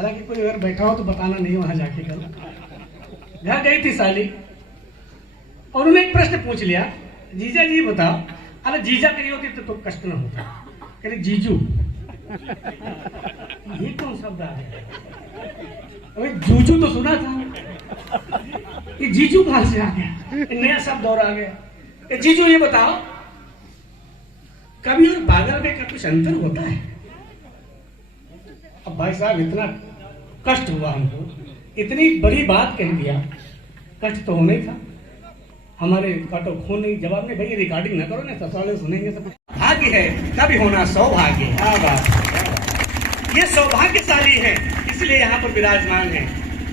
हालांकि कोई अगर बैठा हो तो बताना नहीं वहां जाके। कल घर गई थी साली और उन्हें एक प्रश्न पूछ लिया, जीजा जी बताओ, अरे जीजा कही होती तो कष्ट न होता, कह जीजू ये कौन शब्द आ गया? अरे जूजू तो सुना था, ये जीजू कहां से आ गया? नया शब्द और आ गया। जीजू ये बताओ, कभी और पागल में का कुछ अंतर होता है? अब भाई साहब इतना कष्ट हुआ हमको, इतनी बड़ी बात कह दिया, कष्ट तो होना ही था। हमारे काटो खून नहीं, जवाब नहीं, भाई रिकॉर्डिंग ना करो ना, ससुराले सुनेंगे सब। भाग्य है कभी होना सौभाग्य। क्या बात, ये सौभाग्यशाली है इसलिए यहाँ पर विराजमान है।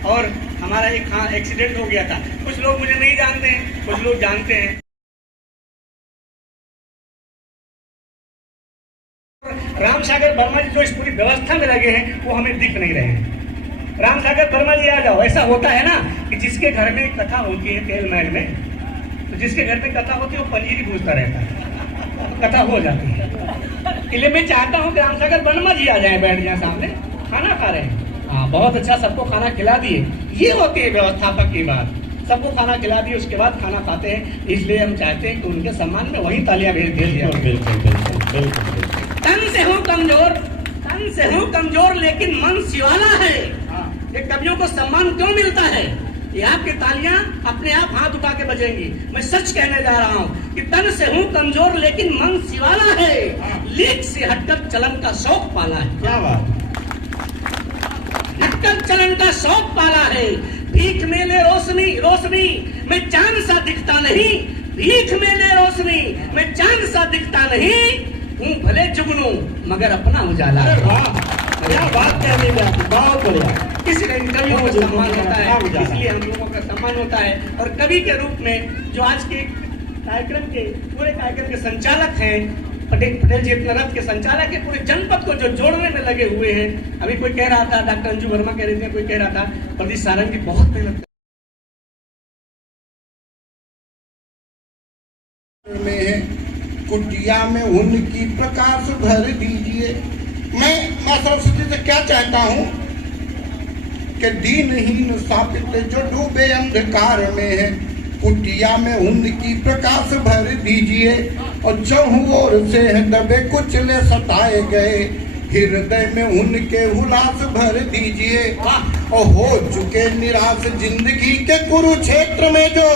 और हमारा एक एक्सीडेंट हो गया था, कुछ लोग मुझे नहीं जानते हैं, कुछ लोग जानते हैं। राम सागर वर्मा जी जो इस पूरी व्यवस्था में लगे हैं वो हमें दिख नहीं रहे हैं। राम सागर वर्मा जी आ जाओ। ऐसा होता है ना कि जिसके घर में कथा होती है तेल महल में, तो जिसके घर में कथा होती है वो पनीर पूछता रहता है, कथा हो जाती है। इसलिए मैं चाहता हूँ कि राम सागर वर्मा जी आ जाए, बैठ जाए सामने, खाना खा रहे हैं। हाँ बहुत अच्छा, सबको खाना खिला दिए, ये होती है व्यवस्थापक की बात। सबको खाना खिला दिए उसके बाद खाना खाते हैं, इसलिए हम चाहते हैं कि उनके सम्मान में वही तालियां भेज दिया। तन से हूँ कमजोर, तन से हूँ कमजोर लेकिन मन शिवाला है। ये कवियों को सम्मान क्यों मिलता है? ये आपकी तालियां अपने आप हाथ उठा के बजेंगी। मैं सच कहने जा रहा हूँ कि तन से हूँ कमजोर लेकिन मन शिवाला है, लीक से हटकर चलन का शौक पाला है। क्या बात, हटकर चलन का शौक पाला है। भीख में ले रोशनी, रोशनी मैं चांद सा दिखता नहीं, भीख में ले रोशनी मैं चांद सा दिखता नहीं, हूँ भले जुगनू मगर अपना उजाला। क्या बात कह दी जाती, बहुत बढ़िया। इसलिए कवियों को सम्मान होता है, इसलिए हम लोगों का सम्मान होता है। और कवि के रूप में जो आज के कार्यक्रम के पूरे कार्यक्रम के संचालक हैं, पटेल जी अपने रथ के संचालक है, पूरे जनपद को जो जोड़ने में लगे हुए हैं। अभी कोई कह रहा था, डॉक्टर अंजू वर्मा कह रही थी, कोई कह रहा था प्रदीप सारंग की बहुत मेहनत में है, कुटिया में उनकी प्रकाश भर दीजिए। मैं सरस्वती से क्या चाहता हूँ कि दीनहीन सापित जो डूबे अंधकार में है, कुटिया में उनकी प्रकाश भर दीजिए। और चहुं ओर से दबे कुचले सताए गए, हृदय में उनके हुलास भर दीजिए। और हो चुके निराश जिंदगी के कुरुक्षेत्र में जो,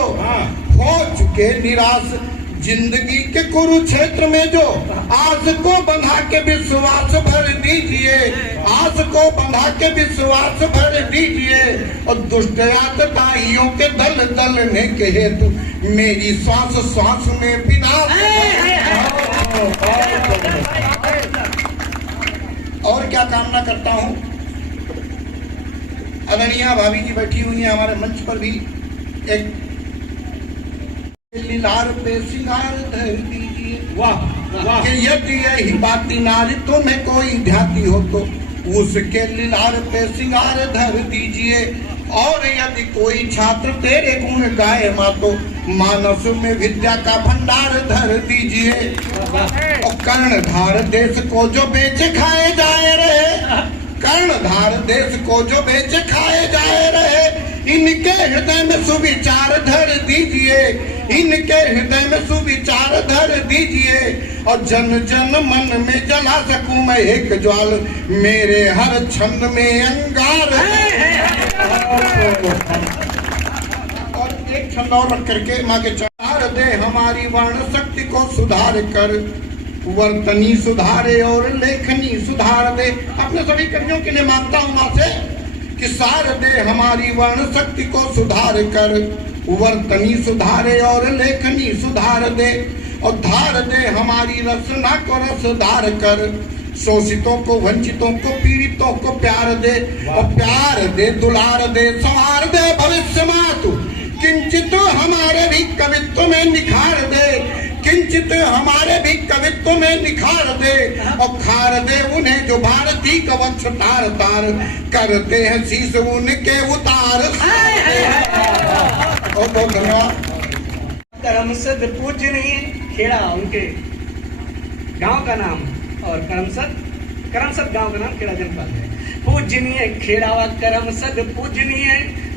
हो चुके निराश जिंदगी के कुरुक्षेत्र में जो, आस को बंधा के विश्वास भर दीजिए, आस को बंधा के विश्वास भर दीजिए। और दुष्ट आतताइयों के दल दलने के हेतु मेरी श्वास श्वास में विनाश। और क्या कामना करता हूँ, आदरणीय भाभी जी बैठी हुई है हमारे मंच पर भी, एक लीलार पे सिंगार धर दीजिए। वाह वाह, यदि यही बाती नारी तुम्हें कोई ध्याती हो तो उसके लीलार पे सिंगार धर दीजिए। और यदि कोई छात्र तेरे गुण गाए माँ तो मानस में विद्या का भंडार धर दीजिए। और कर्णधार देश को जो बेच खाए जाए रहे, कर्णधार देश को जो बेच खाए जाए रहे, इनके हृदय में सुविचार धर दीजिए, इनके हृदय में सुविचार धर दीजिए। और जन जन मन में जला सकूं मैं एक ज्वाल, मेरे हर छंद में अंगार। और एक छंद और रख करके माँ के चार दे हमारी वर्ण शक्ति को सुधार कर, वर्तनी सुधारे और लेखनी सुधार दे। अपने सभी कर्मियों के लिए मांगता हूँ माँ से कि सार दे हमारी वर्ण शक्ति को सुधार कर, वर्तनी सुधारे और लेखनी सुधार दे। और धार दे हमारी रचना को रसधार कर, शोषितों को वंचितों को पीड़ितों को प्यार दे। और प्यार दे दुलार दे संवार दे भविष्य मातु, किंचित हमारे भी कवित्व में निखार दे, किंचित हमारे भी कवित्व में निखार दे। और खार दे उन्हें जो भारती कवच तार तार करते हैं शीश उनके उतार। बहुत धन्यवाद। करमसद पूजनीय खेड़ा उनके गांव का नाम, और करमसद गांव का नाम खेड़ा जनपद है। पूजनीय खेड़ावा करम सद पूजनीय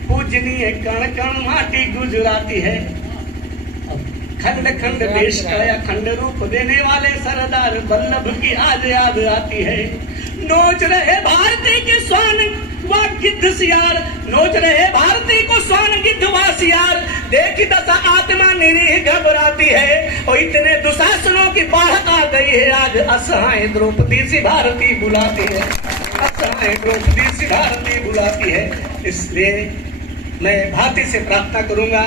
पूजनीय कण कण माटी गुजराती है। खंड खंड देश का अखंड रूप देने वाले सरदार वल्लभ की आज याद आती है। नोच रहे भारती के स्वान व गिद्ध सियार, नोच रहे भारती को स्वान गिद्ध व सियार, देख दशा आत्मा निरीह घबराती है। और इतने दुशासनों की बाढ़ आ गई है, आज असहाय द्रौपदी सी भारती बुलाती है, असहाय द्रौपदी सी भारती बुलाती है। इसलिए मैं भारती से प्रार्थना करूंगा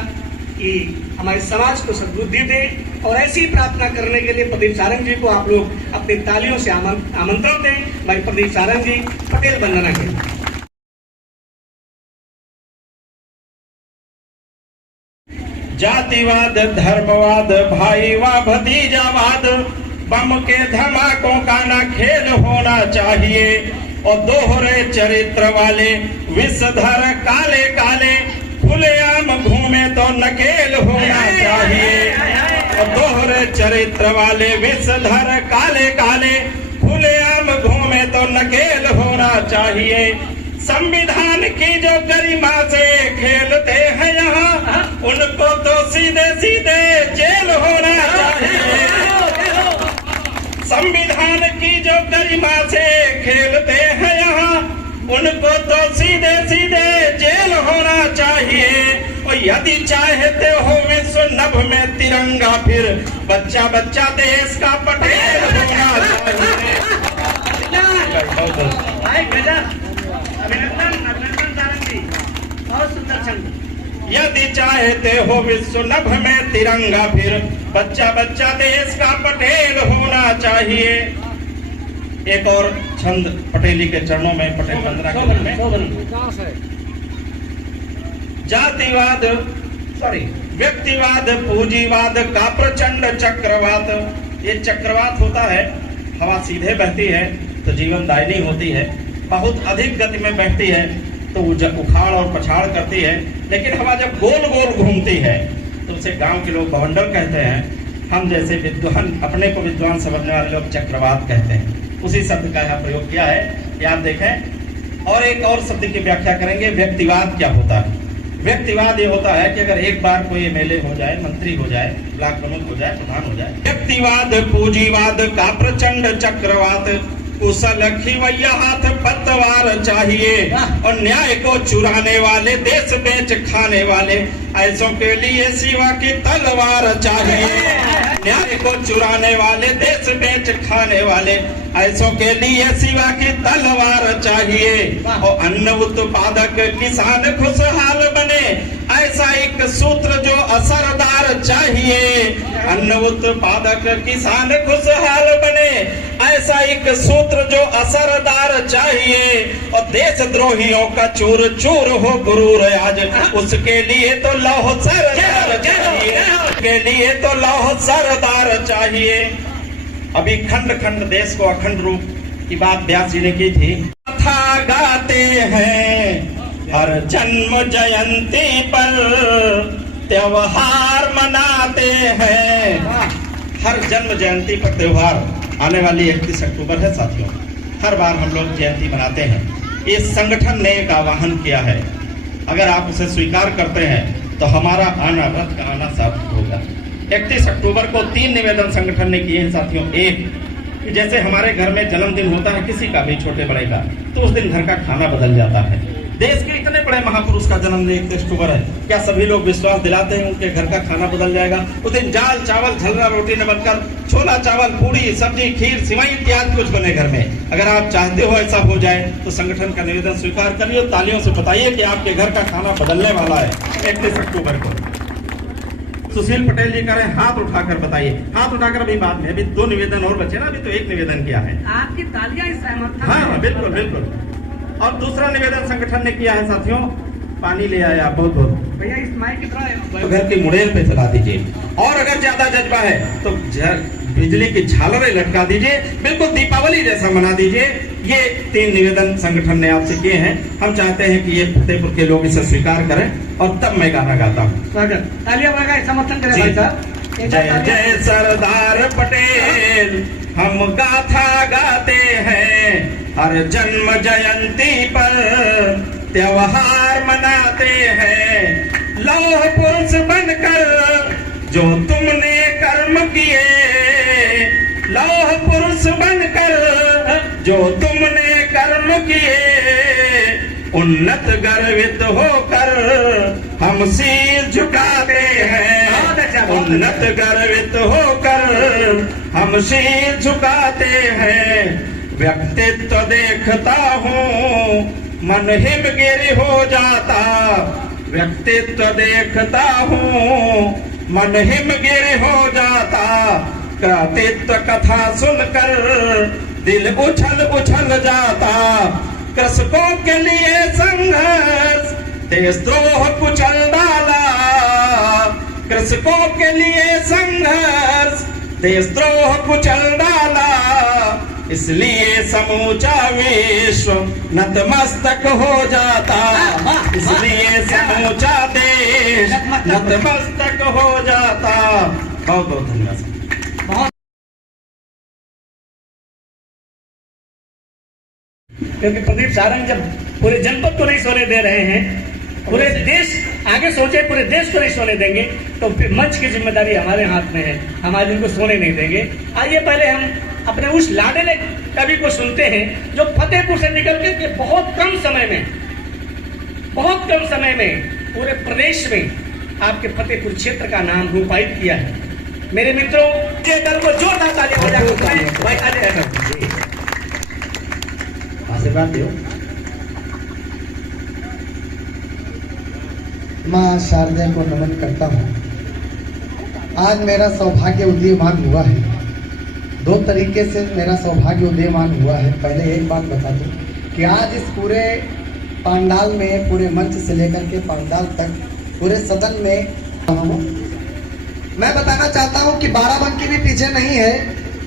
कि हमारे समाज को सद्बुद्धि दे, और ऐसी प्रार्थना करने के लिए प्रदीप सारंग जी को आप लोग अपनी तालियों से आमंत्रण दें। भाई प्रदीप सारंग जी, पटेल वंदना के। जातिवाद, धर्मवाद, भाई व भतीजावाद, बम के धमाकों का ना खेल होना चाहिए। और दोहरे चरित्र वाले विषधर काले काले, खुलेआम घूमे तो नकेल होना चाहिए। और दोहरे चरित्र वाले विषधर काले काले, खुलेआम घूमे तो नकेल होना चाहिए। संविधान की जो गरिमा से खेलते हैं यहाँ, उनको तो सीधे सीधे जेल होना चाहिए। संविधान की जो गरिमा से खेलते हैं यहाँ, उनको तो सीधे सीधे जेल होना चाहिए। और यदि चाहते हो विश्व नभ में तिरंगा, फिर बच्चा बच्चा देश का पटेल होना चाहिए। अभिनंदन सारंग जी, बहुत सुंदर छंद। यदि चाहते हो विश्व नभ में तिरंगा, फिर बच्चा बच्चा देश का पटेल होना चाहिए। एक और छंद पटेली के चरणों में, पटेल वंदना के में, जातिवाद व्यक्तिवाद, पूंजीवाद का प्रचंड चक्रवात। ये चक्रवात होता है, हवा सीधे बहती है तो जीवनदायिनी होती है, बहुत अधिक गति में बहती है तो जब उखाड़ और पछाड़ करती है। लेकिन हवा जब गोल गोल घूमती है तो उसे गांव के लोग बवंडर कहते हैं। हम जैसे विद्वान, अपने को विद्वान समझने वाले लोग चक्रवात कहते हैं। उसी शब्द का यहाँ प्रयोग किया है, याद देखें। और एक और शब्द की व्याख्या करेंगे, व्यक्तिवाद क्या होता है। व्यक्तिवाद ये होता है कि अगर एक बार कोई एमएलए हो जाए, मंत्री हो जाए, ब्लॉक प्रमुख हो जाए, प्रधान हो जाए। व्यक्तिवाद, पूंजीवाद का प्रचंड चक्रवात, कुशल खिवैया हाथ पतवार चाहिए। और न्याय को चुराने वाले, देश बेच खाने वाले, ऐसों के लिए शिवा की तलवार चाहिए। न्याय को चुराने वाले, देश बेच खाने वाले, ऐसों के लिए शिवा की तलवार चाहिए। और अन्न उत्पादक किसान खुशहाल बने, ऐसा एक सूत्र जो असरदार चाहिए। अन्न उत्पादक किसान खुशहाल बने, ऐसा एक सूत्र जो असरदार चाहिए। और देशद्रोहियों का चूर चूर हो गुरूर आज, उसके लिए तो लौह सरदार चाहिए, उसके लिए तो लौह सरदार चाहिए। अभी खंड खंड देश को अखंड रूप की बात व्यास जी ने की थी। कथा गाते हैं हर जन्म जयंती पर, त्योहार मनाते हैं। हर जन्म जयंती पर त्योहार आने वाली 31 अक्टूबर है साथियों, हर बार हम लोग जयंती मनाते हैं। इस संगठन ने एक आह्वान किया है, अगर आप उसे स्वीकार करते हैं तो हमारा आना, रथ का आना सार्थक होगा। 31 अक्टूबर को 3 निवेदन संगठन ने किए हैं साथियों। एक कि जैसे हमारे घर में जन्मदिन होता है किसी का भी, छोटे बड़े का, तो उस दिन घर का खाना बदल जाता है। देश के इतने बड़े महापुरुष का जन्मदिन 31 अक्टूबर है, क्या सभी लोग विश्वास दिलाते हैं उनके घर का खाना बदल जाएगा? उस दिन दाल चावल झलरा रोटी न बनकर छोला चावल पूरी सब्जी खीर सिवाई इत्यादि कुछ बने घर में। अगर आप चाहते हो ऐसा हो जाए तो संगठन का निवेदन स्वीकार करिए, तालियों से बताइए कि आपके घर का खाना बदलने वाला है 31 अक्टूबर को। सुशील पटेल जी करें, हाथ उठाकर बताइए, हाथ उठाकर। अभी बाद में, अभी 2 निवेदन और बचे ना, अभी तो 1 निवेदन किया है। आपकी तालियां इस सहमत। हाँ बिल्कुल बिल्कुल। और दूसरा निवेदन संगठन ने किया है साथियों, पानी ले आए आप बहुत बहुत भैया, इस माइक की तरह तो घर की मुड़ेल पे चला दीजिए। और अगर ज्यादा जज्बा है तो बिजली की झालरें लटका दीजिए, बिल्कुल दीपावली जैसा मना दीजिए। ये 3 निवेदन संगठन ने आपसे किए हैं। हम चाहते हैं कि ये फतेहपुर के लोग इसे स्वीकार करें और तब मैं गाना गाता हूँ। स्वागत, तालियां बजाएं, समर्थन करें भाई साहब। जय जय सरदार पटेल, हम गाथा गाते हैं हर जन्म जयंती पर त्योहार मनाते हैं। लौह पुरुष बनकर जो तुमने कर्म किए, लौह पुरुष बनकर जो तुमने कर्म किए, उन्नत गर्वित होकर हम सिर झुकाते हैं। उन्नत गर्वित होकर हम सिर झुकाते हैं। व्यक्तित्व देखता हूँ मन हिमगिर हो जाता, व्यक्तित्व देखता हूँ मन हिमगिर हो जाता। कृतित्व कथा सुनकर दिल उछल उछल जाता। कृषकों के लिए संघर्ष देशद्रोह कुचल डाला, कृषकों के लिए संघर्ष देशद्रोह कुचल डाला। इसलिए समूचा विश्व नतमस्तक हो जाता, इसलिए समूचा देश नतमस्तक हो जाता। बहुत बहुत धन्यवाद। क्योंकि प्रदीप सारंग जब पूरे जनपद को नहीं सोने दे रहे हैं, पूरे देश आगे सोचे पूरे देश को नहीं सोने देंगे, तो फिर मंच की जिम्मेदारी हमारे हाथ में है। हम आज उनको सोने नहीं देंगे। आइए पहले हम अपने उस लाडले कवि को सुनते हैं जो फतेहपुर से निकल के बहुत कम समय में पूरे प्रदेश में आपके फतेहपुर क्षेत्र का नाम रूपायित किया है। मेरे मित्रों, ये दल को जोरदार तालियां बजाकर भाई अजय आशीर्वाद दो। माँ शारदा को नमन करता हूँ। आज मेरा सौभाग्य उदीयमान हुआ है। दो तरीके से मेरा सौभाग्य उदीयमान हुआ है। पहले एक बात बता दूं कि आज इस पूरे पंडाल में, पूरे मंच से लेकर के पंडाल तक पूरे सदन में मैं बताना चाहता हूं कि बाराबंकी भी पीछे नहीं है।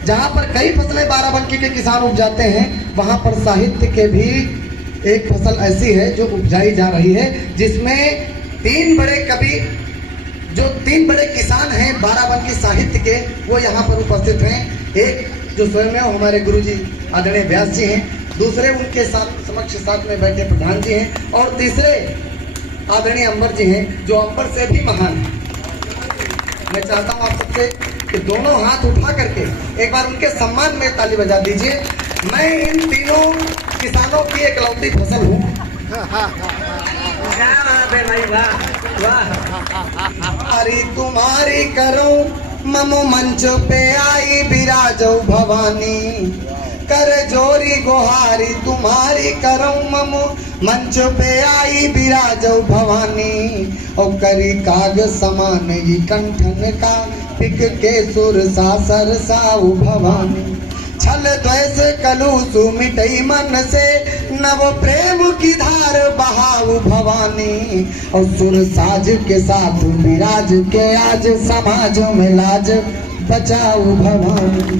जहां पर कई फसलें बाराबंकी के किसान उपजाते हैं, वहां पर साहित्य के भी एक फसल ऐसी है जो उपजाई जा रही है, जिसमें तीन बड़े कवि, जो तीन बड़े किसान हैं बाराबंकी साहित्य के, वो यहाँ पर उपस्थित हैं। एक जो स्वयं हमारे गुरुजी आदरणीय व्यास जी हैं, दूसरे उनके साथ समक्ष साथ में बैठे प्रधान जी हैं, और तीसरे आदरणीय अंबर जी हैं जो अंबर से भी महान हैं। मैं चाहता हूँ आप सबसे कि दोनों हाथ उठा करके एक बार उनके सम्मान में ताली बजा दीजिए। मैं इन तीनों किसानों की एकलौती फसल हूँ। अरे तुम्हारी करो ममो मंच पे आई बिराजो भवानी, कर जोरी गोहारी तुम्हारी करो ममो मंच पे आई बिराजो भवानी। और करी काग समान ही कंठन का पिक के सुर सा सरसाऊ भवानी। छल द्वेष कलुषु मिटई मन से नव प्रेम की धार बहाऊ भवानी। और सुर साज के साथ विराज के आज समाज में लाज बचाऊ भवानी।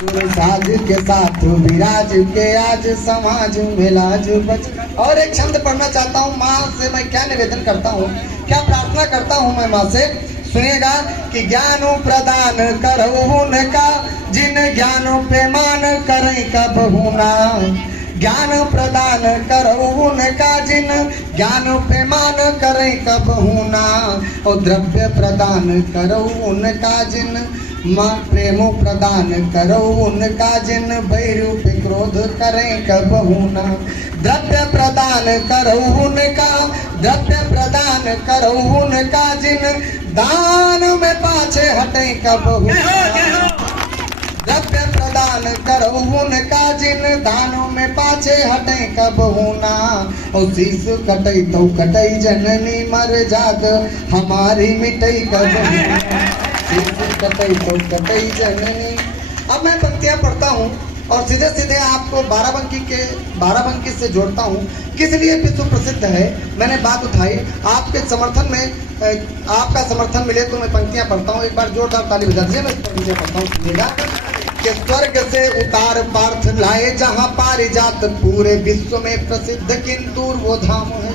सुर साज के साथ विराज के आज समाज में लाज बचा। और एक छंद पढ़ना चाहता हूँ। माँ से मैं क्या निवेदन करता हूँ, क्या प्रार्थना करता हूँ मैं माँ से, सुनिएगा कि ज्ञान प्रदान करो उनका जिन ज्ञानों पे मान करें कब होना। ज्ञान प्रदान करो उनका जिन ज्ञान पे मान करें कब होना। और द्रव्य प्रदान करो उनका जिन माँ प्रेम प्रदान करो उनका जिन भैरू पे क्रोध करें कब होना। द्रव्य प्रदान करो उनका, द्रव्य प्रदान करो उनका जिन दान में पाछे हटे कब होना। द्रव्य प्रदान करो उनका जिन दानों में पाछे हटे कब होना। और शीश कटई तो कटई जननी मर जाग हमारी मिटई कब होना। शीश कटई तो कटई जननी। अब मैं पंक्तियां पढ़ता हूँ और सीधे सीधे आपको बाराबंकी से जोड़ता हूँ। किस लिए विश्व प्रसिद्ध है, मैंने बात उठाई। आपके समर्थन में, आपका समर्थन मिले तो मैं पंक्तियां पढ़ता हूँ। एक बार जोरदार ताली बजा दीजिए। मैं पंक्तियां पढ़ता हूँ, सुनिएगा कि स्वर्ग से उतार पार्थ लाए जहाँ पारिजात पूरे विश्व में प्रसिद्ध किंतु वो धाम है।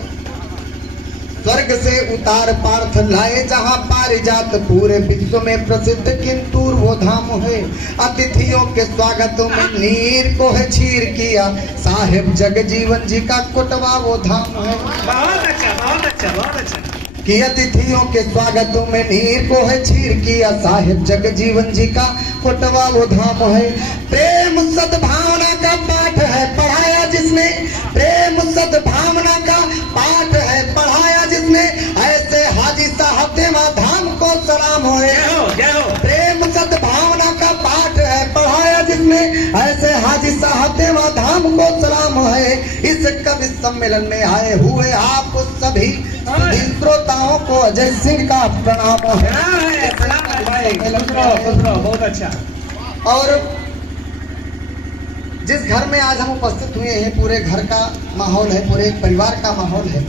स्वर्ग से उतार पार्थ लाए जहाँ पारिजात पूरे विश्व में प्रसिद्ध किंतु वो धाम है। अतिथियों के स्वागत में नीर को है चीर किया, साहेब जगजीवन जी का कोटवा वो धाम है। बहुत अच्छा, बहुत अच्छा, बहुत अच्छा। कि अतिथियों के स्वागतों में नीर को है चीर किया, साहेब जगजीवन जी का कोटवा वो धाम है। प्रेम सद्भावना का पाठ है पढ़ाया जिसने, प्रेम सद्भावना का पाठ है पढ़ाया जिसने, ऐसे हाजी साहब देवा धाम को सलाम होए। प्रेम सद्भावना का पाठ है पढ़ाया जिसने, ऐसे हाजी साहब देवा धाम को सलाम है। इस कवि सम्मेलन में आए हुए आप सभी श्रोताओं को अजय सिंह का प्रणाम है। बहुत अच्छा। और जिस घर में आज हम उपस्थित हुए हैं पूरे घर का माहौल है, पूरे एक परिवार का माहौल है।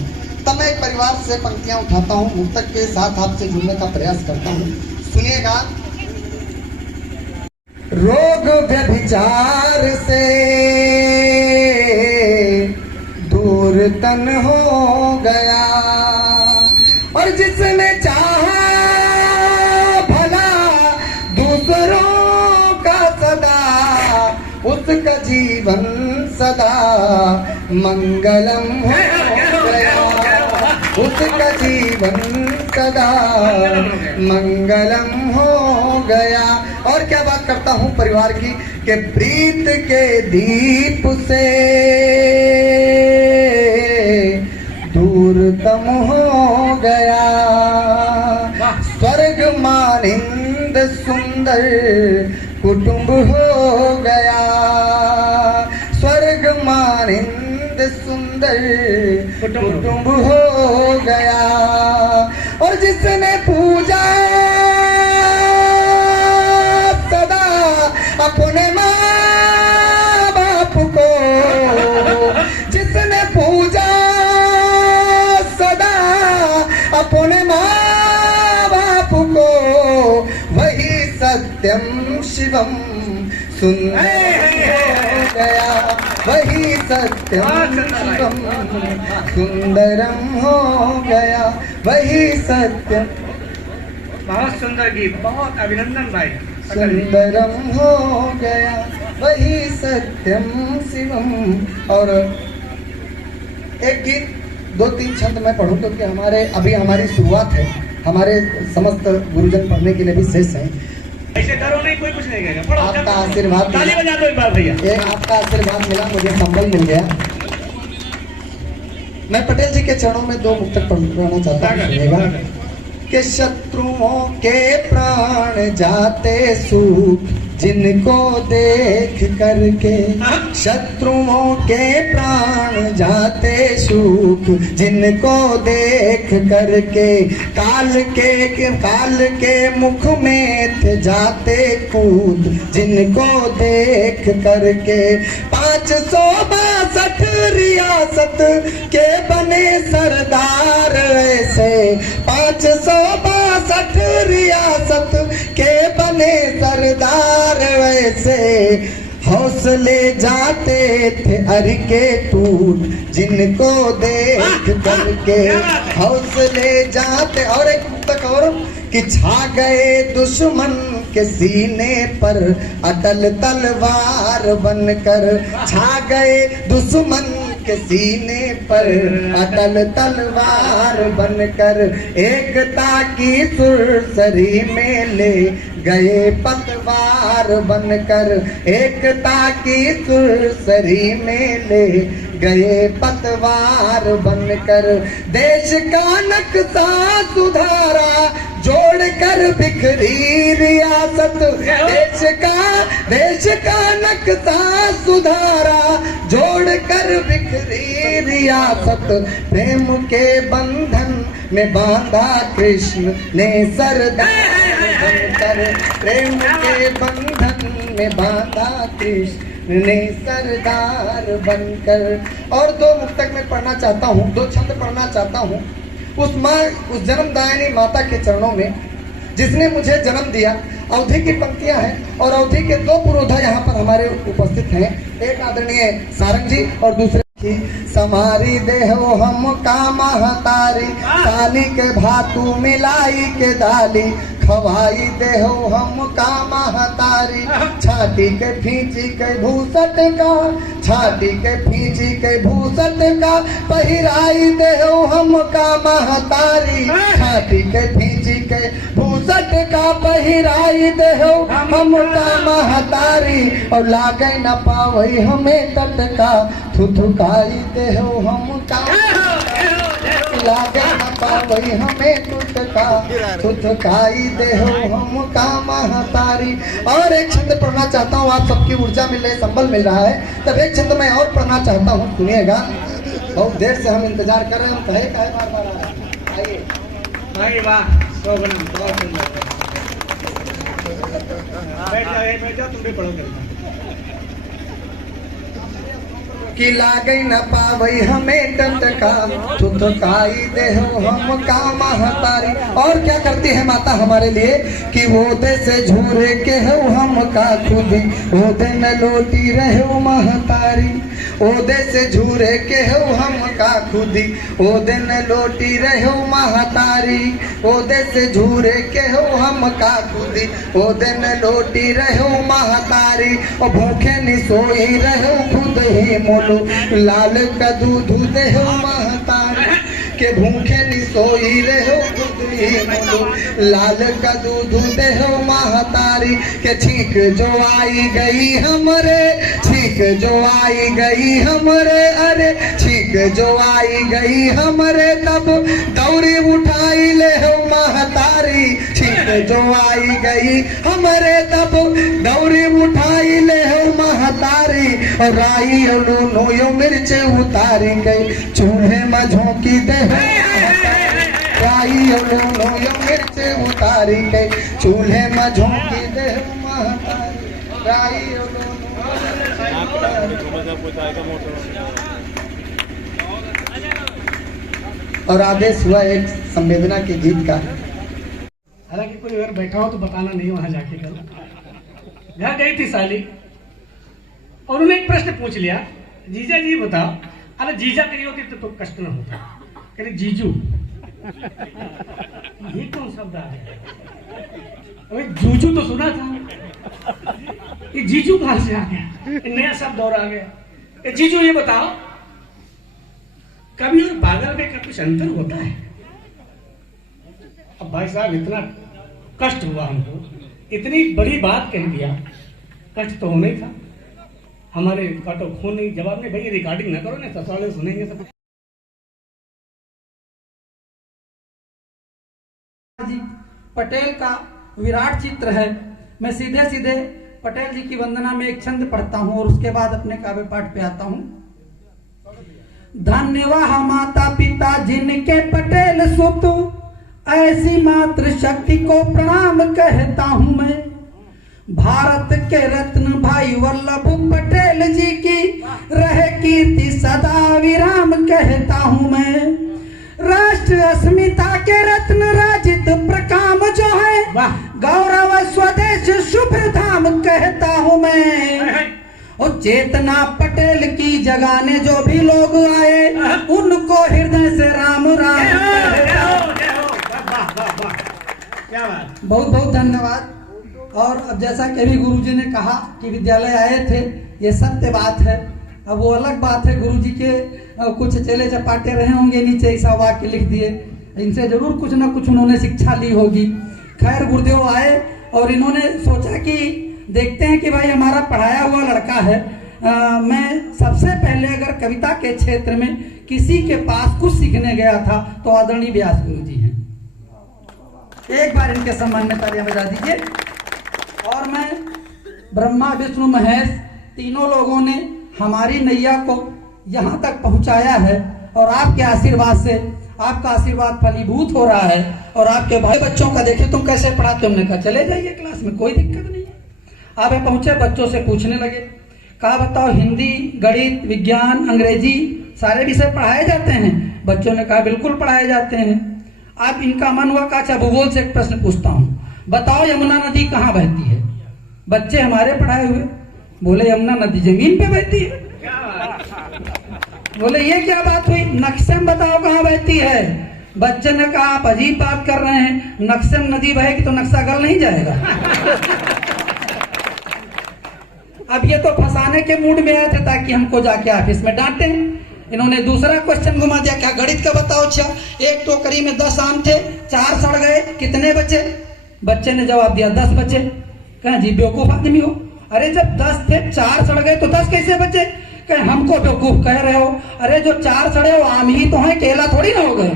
तब मैं एक परिवार से पंक्तियां उठाता हूँ, मुक्तक के साथ आपसे जुड़ने का प्रयास करता हूँ। सुनिएगा। रोग व्यभिचार से दूर तन हो गया, और जिसने चाहा भला दूसरों का सदा, उसका जीवन सदा मंगलम हो गया, उसका जीवन सदा मंगलम हो गया। और क्या बात करता हूँ परिवार की, कि प्रीत के दीप से दूर तम हो गया, स्वर्ग मानिंद सुंदर कुटुंब हो गया, स्वर्ग मानिंद सुंदर कुटुंब हो गया। और जिसने पूजा सदा अपने माँ बाप को, जिसने पूजा सदा अपने माँ बाप को, वही सत्यम शिवम सुंदर हो गया, वही सत्यम शिवम सुंदरम हो गया, वही सत्यम। बहुत सुंदर गीत, बहुत अभिनंदन भाई। सुंदरम हो गया, वही सत्यम शिवम। और एक गीत 2-3 छंद मैं पढ़ूं क्योंकि हमारी शुरुआत है, हमारे समस्त गुरुजन पढ़ने के लिए भी शेष हैं। ऐसे डरो नहीं, कोई कुछ नहीं कहेगा। पढ़ो, आपका आशीर्वाद, ताली बजा दो एक बार भैया। आपका आशीर्वाद मिला, मुझे संबल मिल गया। मैं पटेल जी के चरणों में 2 मुक्तक पढ़ना चाहता हूँ कि शत्रुओं के प्राण जाते सूख जिनको देख करके, शत्रुओं के प्राण जाते सूख जिनको देख करके, काल के मुख में थे जाते कूद जिनको देख करके, 562 रियासत के बने सरदार ऐसे, 562 रियासत के बने सरदार वैसे, हौसले जाते थे अर के टूट जिनको देख करके, हौसले जाते। और एक तक और कि छा गए दुश्मन के सीने पर अटल तलवार बनकर, छा गए दुश्मन के सीने पर अटल तलवार बनकर, एकता की सुरसरी में ले गए पतवार बनकर, एकता की सुरसरी में ले गए पतवार बनकर, देश का नक्शा सुधारा जोड़कर बिखरी रियासत, देश का नक्शा सुधारा जोड़कर बिखरी रियासत, प्रेम के बंधन में बांधा कृष्ण ने सरदार बनकर, प्रेम के बंधन में बांधा कृष्ण ने सरदार बनकर। और 2 मुक्तक में पढ़ना चाहता हूँ, 2 छंद पढ़ना चाहता हूँ उस जन्मदायिनी माता के चरणों में जिसने मुझे जन्म दिया। अवधि की पंक्तियां हैं और अवधि के 2 पुरोधा यहाँ पर हमारे उपस्थित हैं, एक आदरणीय सारंग जी और दूसरे समारी देहो हम का महतारी, साली के भातू मिलाई के दाली, खवाई देहो हम का महतारी, छाती के फींची के भूसट का, छाती के फींची के भूसट का, पहिराई देहो हम का महतारी, छाती के फींची के भूसट का, पहिराई देहो हम का महतारी, और लागे न पावई हमें टटका, थुथुकाई देहो हम का, लागे न पावई हमें टटका, थुथुकाई देहो हम का महतारी। और एक छंद पढ़ना चाहता हूँ, आप सबकी ऊर्जा मिल रही, संबल मिल रहा है, तब एक छंद मैं और पढ़ना चाहता हूँ, सुनिएगा। बहुत देर से हम इंतजार कर रहे हैं, हम कहे काहे बार बार आ रहे हैं। आइए भाई वाह, शोभनम, बहुत सुंदर। बैठ जा, तुम भी पढ़ोगे। कि लागे न पावई हमें टटका, थुथुकाई देहो हम का महतारी। और क्या करती है माता हमारे लिए कि वो दे से झूरे के हो हम का खुदी, वो दे न लोटी रहो महतारी, ओदे से झूरे के हो हम का खुदी, ओदे न लोटी रहो महतारी, ओदे से झूरे के हो हम का खुदी, ओदे न लोटी रहो महतारी, और भूखे नि सोई रहो खुद ही मोलो, लाल का दूध देहो महतारी, के भूखे नि सोई रहो खुद ही मोलो, लाल का दूध देहो महतारी, के छींक जो आई गई हमरे, छींक जो आई गई हमरे, अरे छींक जो आई गई हमरे, तब दौड़ी उठाई ले हो महतारी, छींक जो आई गई हमरे, तब दौड़ी उठाई ले हो महतारी, और राई और नोयो मिर्च उतारी गई, चूल्हे में झोंकी दे हो, राई और नोयो मिर्च उतारी गई, चूल्हे में झोंकी दे हो महतारी, राई और और आदेश हुआ एक संवेदना के गीत का। हालांकि कोई अगर बैठा हो तो बताना नहीं वहां जाके। कल घर गई थी साली और उन्हें एक प्रश्न पूछ लिया, जीजा जी बताओ, अरे जीजा कही होती तो कष्ट न होता, कहते जीजू, ये कौन शब्द आ गया? अरे जूजू तो सुना था, ये जीजू कहां से आ गया? नया शब्द और आ गया। जीजू ये बताओ, कभी और पागल में का कुछ अंतर होता है? अब भाई साहब इतना कष्ट हुआ हमको, इतनी बड़ी बात कह दिया, कष्ट तो होना ही था। हमारे काटो खून नहीं, जवाब नहीं, भाई रिकॉर्डिंग ना करो ना, ससुराले सुनेंगे सब। पटेल का विराट चित्र है। मैं सीधे सीधे पटेल जी की वंदना में एक छंद पढ़ता हूँ और उसके बाद अपने काव्य पाठ पे आता हूँ। धन्यवाद माता पिता जिनके पटेल सुत, ऐसी मातृ शक्ति को प्रणाम कहता हूँ मैं। भारत के रत्न भाई वल्लभ पटेल जी की रहे कीर्ति सदा विराम कहता हूँ मैं। राष्ट्र अस्मिता के रत्न राजित प्रकाम जो है, गौरव स्वदेश शुभ धाम कहता हूँ मैं। और चेतना पटेल की जगाने जो भी लोग आए, उनको हृदय से राम राम कहता हूं। बहुत बहुत धन्यवाद। और अब जैसा कि अभी गुरुजी ने कहा कि विद्यालय आए थे, ये सत्य बात है। अब वो अलग बात है, गुरुजी के कुछ चेले चपाटे रहे होंगे नीचे, ऐसा वाक्य लिख दिए, इनसे जरूर कुछ ना कुछ उन्होंने शिक्षा ली होगी। खैर गुरुदेव आए और इन्होंने सोचा कि देखते हैं कि भाई हमारा पढ़ाया हुआ लड़का है, मैं सबसे पहले अगर कविता के क्षेत्र में किसी के पास कुछ सीखने गया था तो आदरणीय व्यास गुरुजी हैं। एक बार इनके सम्मान में तालियां बजा दीजिए। और मैं ब्रह्मा विष्णु महेश तीनों लोगों ने हमारी नैया को यहाँ तक पहुँचाया है, और आपके आशीर्वाद से आपका आशीर्वाद फलीभूत हो रहा है। और आपके भाई बच्चों का देखे तुम कैसे पढ़ाते, हमने कहा चले जाइए क्लास में, कोई दिक्कत नहीं है। आप पहुंचे, बच्चों से पूछने लगे, कहा बताओ हिंदी, गणित, विज्ञान, अंग्रेजी सारे विषय पढ़ाए जाते हैं? बच्चों ने कहा बिल्कुल पढ़ाए जाते हैं। आप इनका मन हुआ, कहा अच्छा भूगोल से एक प्रश्न पूछता हूँ, बताओ यमुना नदी कहाँ बहती है? बच्चे हमारे पढ़ाए हुए बोले यमुना नदी जमीन पे बहती है। बोले ये क्या बात हुई, नक्शे में बताओ कहाँ बहती है। बच्चे ने कहा आप अजीब बात कर रहे हैं, नक्शे में नदी बहेगी तो नक्शा गल नहीं जाएगा। अब ये तो फंसाने के मूड में आए थे ताकि हमको जाके ऑफिस में डांटे। इन्होंने दूसरा क्वेश्चन घुमा दिया, क्या गणित का बताओ। अच्छा, एक टोकरी में 10 आम थे, 4 सड़ गए, कितने बचे। बच्चे ने जवाब दिया 10 बचे। कहा जी बेवकूफ आदमी हो, अरे जब 10 थे 4 सड़ गए तो 10 कैसे बचे। कहे हमको बेवकूफ कह रहे हो, अरे जो 4 सड़े वो आम ही तो है, केला थोड़ी ना हो गए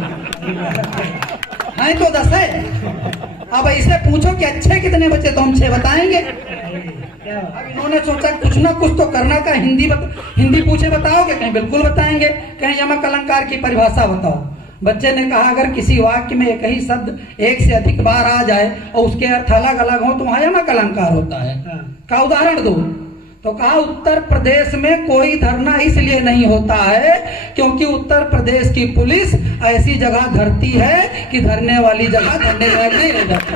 हैं, तो 10 है। अब इसे पूछो कि अच्छे कितने बचे तो हम 6 बताएंगे। अब इन्होंने सोचा कुछ ना कुछ तो करना का, हिंदी पूछे बताओगे, कहीं बिल्कुल बताएंगे, कहीं यमक अलंकार की परिभाषा बताओ। बच्चे ने कहा अगर किसी वाक्य में एक ही शब्द एक से अधिक बार आ जाए और उसके अर्थ अलग अलग हो तो वहां यमक अलंकार होता है। का उदाहरण दो, तो कहा उत्तर प्रदेश में कोई धरना इसलिए नहीं होता है क्योंकि उत्तर प्रदेश की पुलिस ऐसी जगह धरती है कि धरने वाली जगह धरने लायक नहीं रह जाती।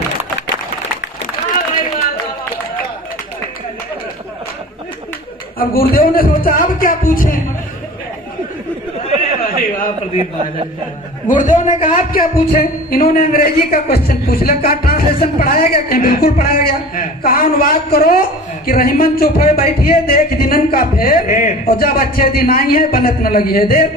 अब गुरुदेव ने सोचा अब क्या पूछें। गुरुदेव ने कहा आप क्या पूछें। इन्होंने अंग्रेजी का क्वेश्चन पूछ लिया। कहा ट्रांसलेशन पढ़ाया गया, कहीं बिल्कुल पढ़ाया गया। कहा अनुवाद करो कि रहीमन चुप है बैठिए देख दिनन का फेर, और जब अच्छे दिन आई है बनत न लगी है देर।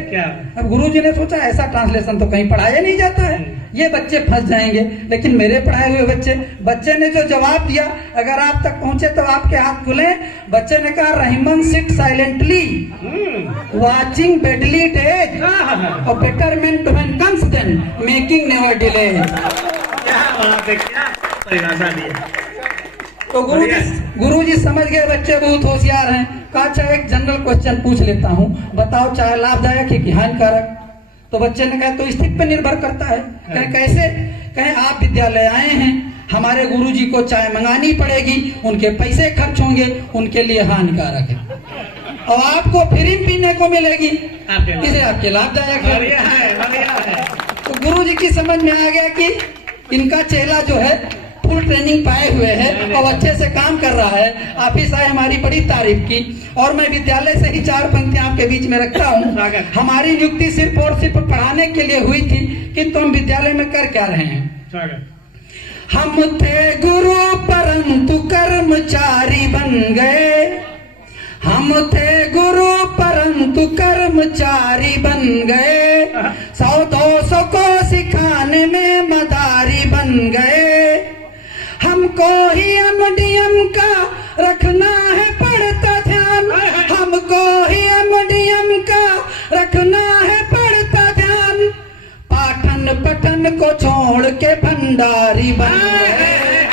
अब गुरुजी ने सोचा ऐसा ट्रांसलेशन तो कहीं पढ़ाया नहीं जाता है, ये बच्चे फंस जाएंगे। लेकिन मेरे पढ़ाए हुए बच्चे ने जो जवाब दिया, अगर आप तक पहुंचे तो आपके हाथ खुले। बच्चे ने कहा Rahiman sit silently watching badly days और betterment when comes then making never delay. तो गुरुजी समझ गए बच्चे बहुत होशियार हैं। कहा अच्छा एक जनरल क्वेश्चन पूछ लेता हूँ, बताओ चाय लाभदायक है कि हानिकारक। तो बच्चे ने कहा तो स्थिति पे निर्भर करता है। कहे कैसे। कहे आप विद्यालय आए हैं, हमारे गुरुजी को चाय मंगानी पड़ेगी, उनके पैसे खर्च होंगे, उनके लिए हानिकारक है। और आपको फ्री पीने को मिलेगी, इसे आपके लाभदायक है। तो गुरुजी की समझ में आ गया कि इनका चेला जो है फुल ट्रेनिंग पाए हुए है और अच्छे से काम कर रहा है। ऑफिस आए हमारी बड़ी तारीफ की, और मैं विद्यालय से ही 4 पंक्तियां आपके बीच में रखता हूँ। हमारी नियुक्ति सिर्फ और सिर्फ पढ़ाने के लिए हुई थी, किंतु हम विद्यालय में कर क्या रहे हैं। हम थे गुरु परंतु कर्मचारी बन गए, हम थे गुरु परंतु कर्मचारी बन गए, 100-200 को सिखाने में मदारी बन गए। हमको ही एमडीएम का रखना है पड़ता ध्यान, हमको ही एमडीएम का रखना है पड़ता ध्यान, पाठन पठन को छोड़ के भंडारी बन गए।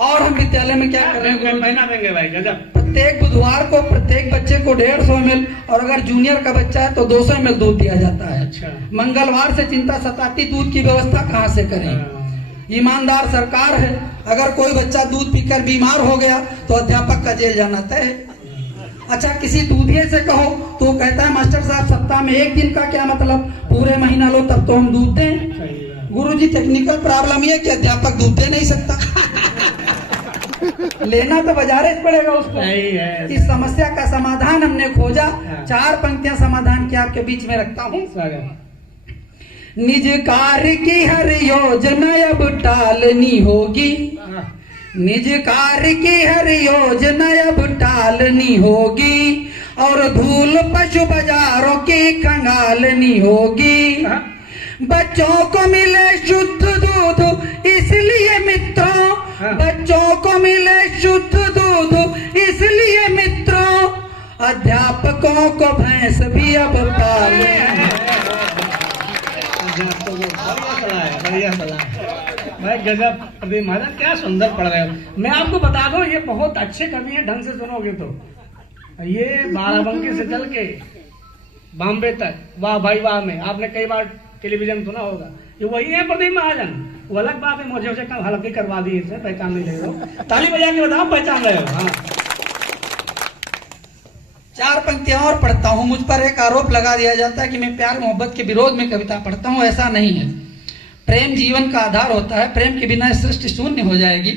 और हम विद्यालय में क्या कर रहे हैं, महीना देंगे भाई गजब। प्रत्येक बुधवार को प्रत्येक बच्चे को 150 ml, और अगर जूनियर का बच्चा है तो 200 ml दूध दिया जाता है। अच्छा। मंगलवार से चिंता सताती, दूध की व्यवस्था कहाँ से करें। ईमानदार सरकार है, अगर कोई बच्चा दूध पीकर बीमार हो गया तो अध्यापक का जेल जाना तय है। अच्छा किसी दूधिये से कहो तो कहता है मास्टर साहब सप्ताह में 1 दिन का क्या मतलब, पूरे महीना लो तब तो हम दूध दें। गुरुजी टेक्निकल प्रॉब्लम ये कि अध्यापक दूध दे नहीं सकता लेना तो बाजार पड़ेगा उसको। इस समस्या का समाधान हमने खोजा। 4 पंक्तियां समाधान की आपके बीच में रखता हूँ। निज कार्य की हर योजना अब टालनी होगी, निज कार्य की हर योजना अब टालनी होगी, और धूल पशु बाजारों की खंगालनी होगी। बच्चों को मिले शुद्ध दूध इसलिए मित्रों, बच्चों को मिले शुद्ध दूध इसलिए मित्रों, अध्यापकों को भैंस भी अब पाले। बढ़िया भाई गजब। प्रदीप महाराज क्या सुंदर पढ़ रहे हो। मैं आपको बता दूं ये बहुत अच्छे कवि हैं, ढंग से सुनोगे तो। ये बाराबंकी से चल के बॉम्बे तक वाह भाई वाह में आपने कई बार टेलीविजन सुना होगा, ये वही है प्रदीप महाजन। वो अलग बात है, मुझे उसे कम हल्की करवा दी, इसे पहचान नहीं रहे हो। ताली बजा के बताओ पहचान रहे हो। हाँ 4 पंक्तियां और पढ़ता हूँ। मुझ पर एक आरोप लगा दिया जाता है कि मैं प्यार मोहब्बत के विरोध में कविता पढ़ता हूँ, ऐसा नहीं है। प्रेम जीवन का आधार होता है, प्रेम के बिना सृष्टि शून्य हो जाएगी।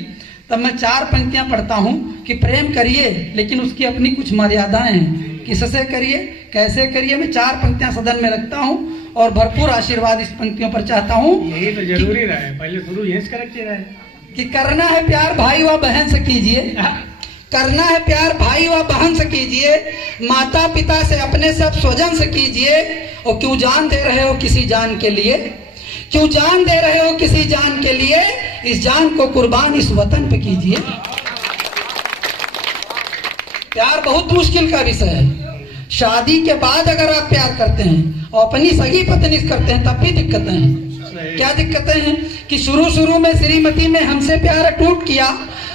तब मैं 4 पंक्तियां पढ़ता हूँ कि प्रेम करिए लेकिन उसकी अपनी कुछ मर्यादाएं हैं किससे करिए, कैसे करिए। मैं 4 पंक्तियां सदन में रखता हूं और भरपूर आशीर्वाद इस पंक्तियों पर चाहता हूं। यही तो जरूरी रहा है, पहले शुरू यही से करके रहा है कि करना है प्यार भाई व बहन से कीजिए, करना है प्यार भाई व बहन से कीजिए, माता पिता से अपने सब स्वजन से कीजिए। और क्यों जान दे रहे हो किसी जान के लिए, क्यों जान दे रहे हो किसी जान के लिए, इस जान को कुर्बान इस वतन पे कीजिए। प्यार बहुत मुश्किल का विषय है। शादी के बाद अगर आप प्यार करते हैं और अपनी सगी पत्नी से करते हैं तब भी दिक्कतें हैं। क्या दिक्कतें हैं कि शुरू में श्रीमती ने हमसे प्यार टूट किया,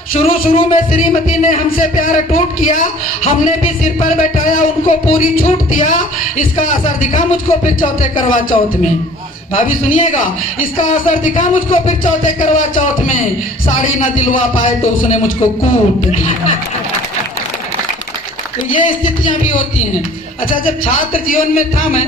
शुरू में श्रीमती ने हमसे प्यार टूट किया, हमने भी सिर पर बैठाया उनको पूरी छूट दिया। इसका असर दिखा मुझको फिर चौथे करवा चौथ में। भाभी सुनिएगा, इसका असर दिखा मुझको फिर चौथे करवा चौथ में, साड़ी न दिलवा पाए तो उसने मुझको कूट दिया। तो ये स्थितियां भी होती हैं। अच्छा, जब छात्र जीवन में था, मैं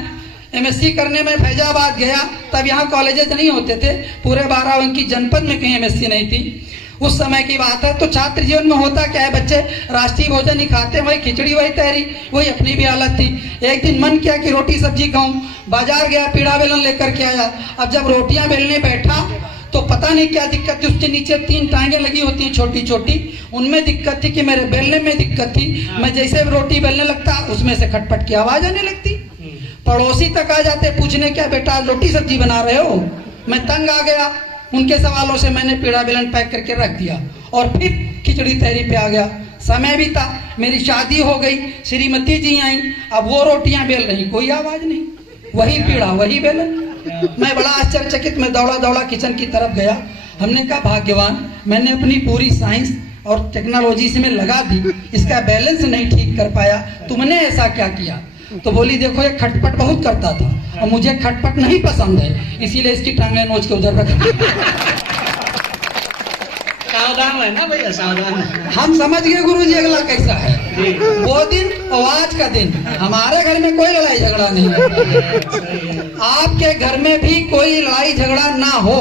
एमएससी करने में फैजाबाद गया, तब यहाँ कॉलेजेस नहीं होते थे, पूरे 12 अंक की जनपद में कहीं एमएससी नहीं थी। उस समय की बात है। तो छात्र जीवन में होता क्या है, बच्चे राष्ट्रीय भोजन ही खाते, वही खिचड़ी वही तहरी, वही अपनी भी हालत थी। एक दिन मन किया कि रोटी सब्जी खाऊं, बाजार गया, पीड़ा बेलन लेकर के आया। अब जब रोटियां बेलने बैठा तो पता नहीं क्या दिक्कत थी, उसके नीचे 3 टांगें लगी होती हैं छोटी छोटी, उनमें दिक्कत थी कि मेरे बेलने में दिक्कत थी। मैं जैसे रोटी बेलने लगता उसमें से खटपट की आवाज आने लगती। पड़ोसी तक आ जाते पूछने, क्या बेटा रोटी सब्जी बना रहे हो। मैं तंग आ गया उनके सवालों से, मैंने पीड़ा बेलन पैक करके रख दिया और फिर खिचड़ी तहरी पे आ गया। समय भी था, मेरी शादी हो गई, श्रीमती जी आई, अब वो रोटियां बेल रही, कोई आवाज नहीं, वही पीड़ा वही बेलन। मैं बड़ा आश्चर्यचकित, मैं दौड़ा दौड़ा किचन की तरफ गया। हमने कहा भाग्यवान, मैंने अपनी पूरी साइंस और टेक्नोलॉजी से मैं लगा दी, इसका बैलेंस नहीं ठीक कर पाया, तुमने ऐसा क्या किया। तो बोली देखो ये खटपट बहुत करता था और मुझे खटपट नहीं पसंद है, इसीलिए इसकी टांगे नोच के उधर रख। सावधान है ना भैया, सावधान। हम समझ गए गुरुजी अगला कैसा है। वो दिन और आज का दिन, हमारे घर में कोई लड़ाई झगड़ा नहीं है। आपके घर में भी कोई लड़ाई झगड़ा ना हो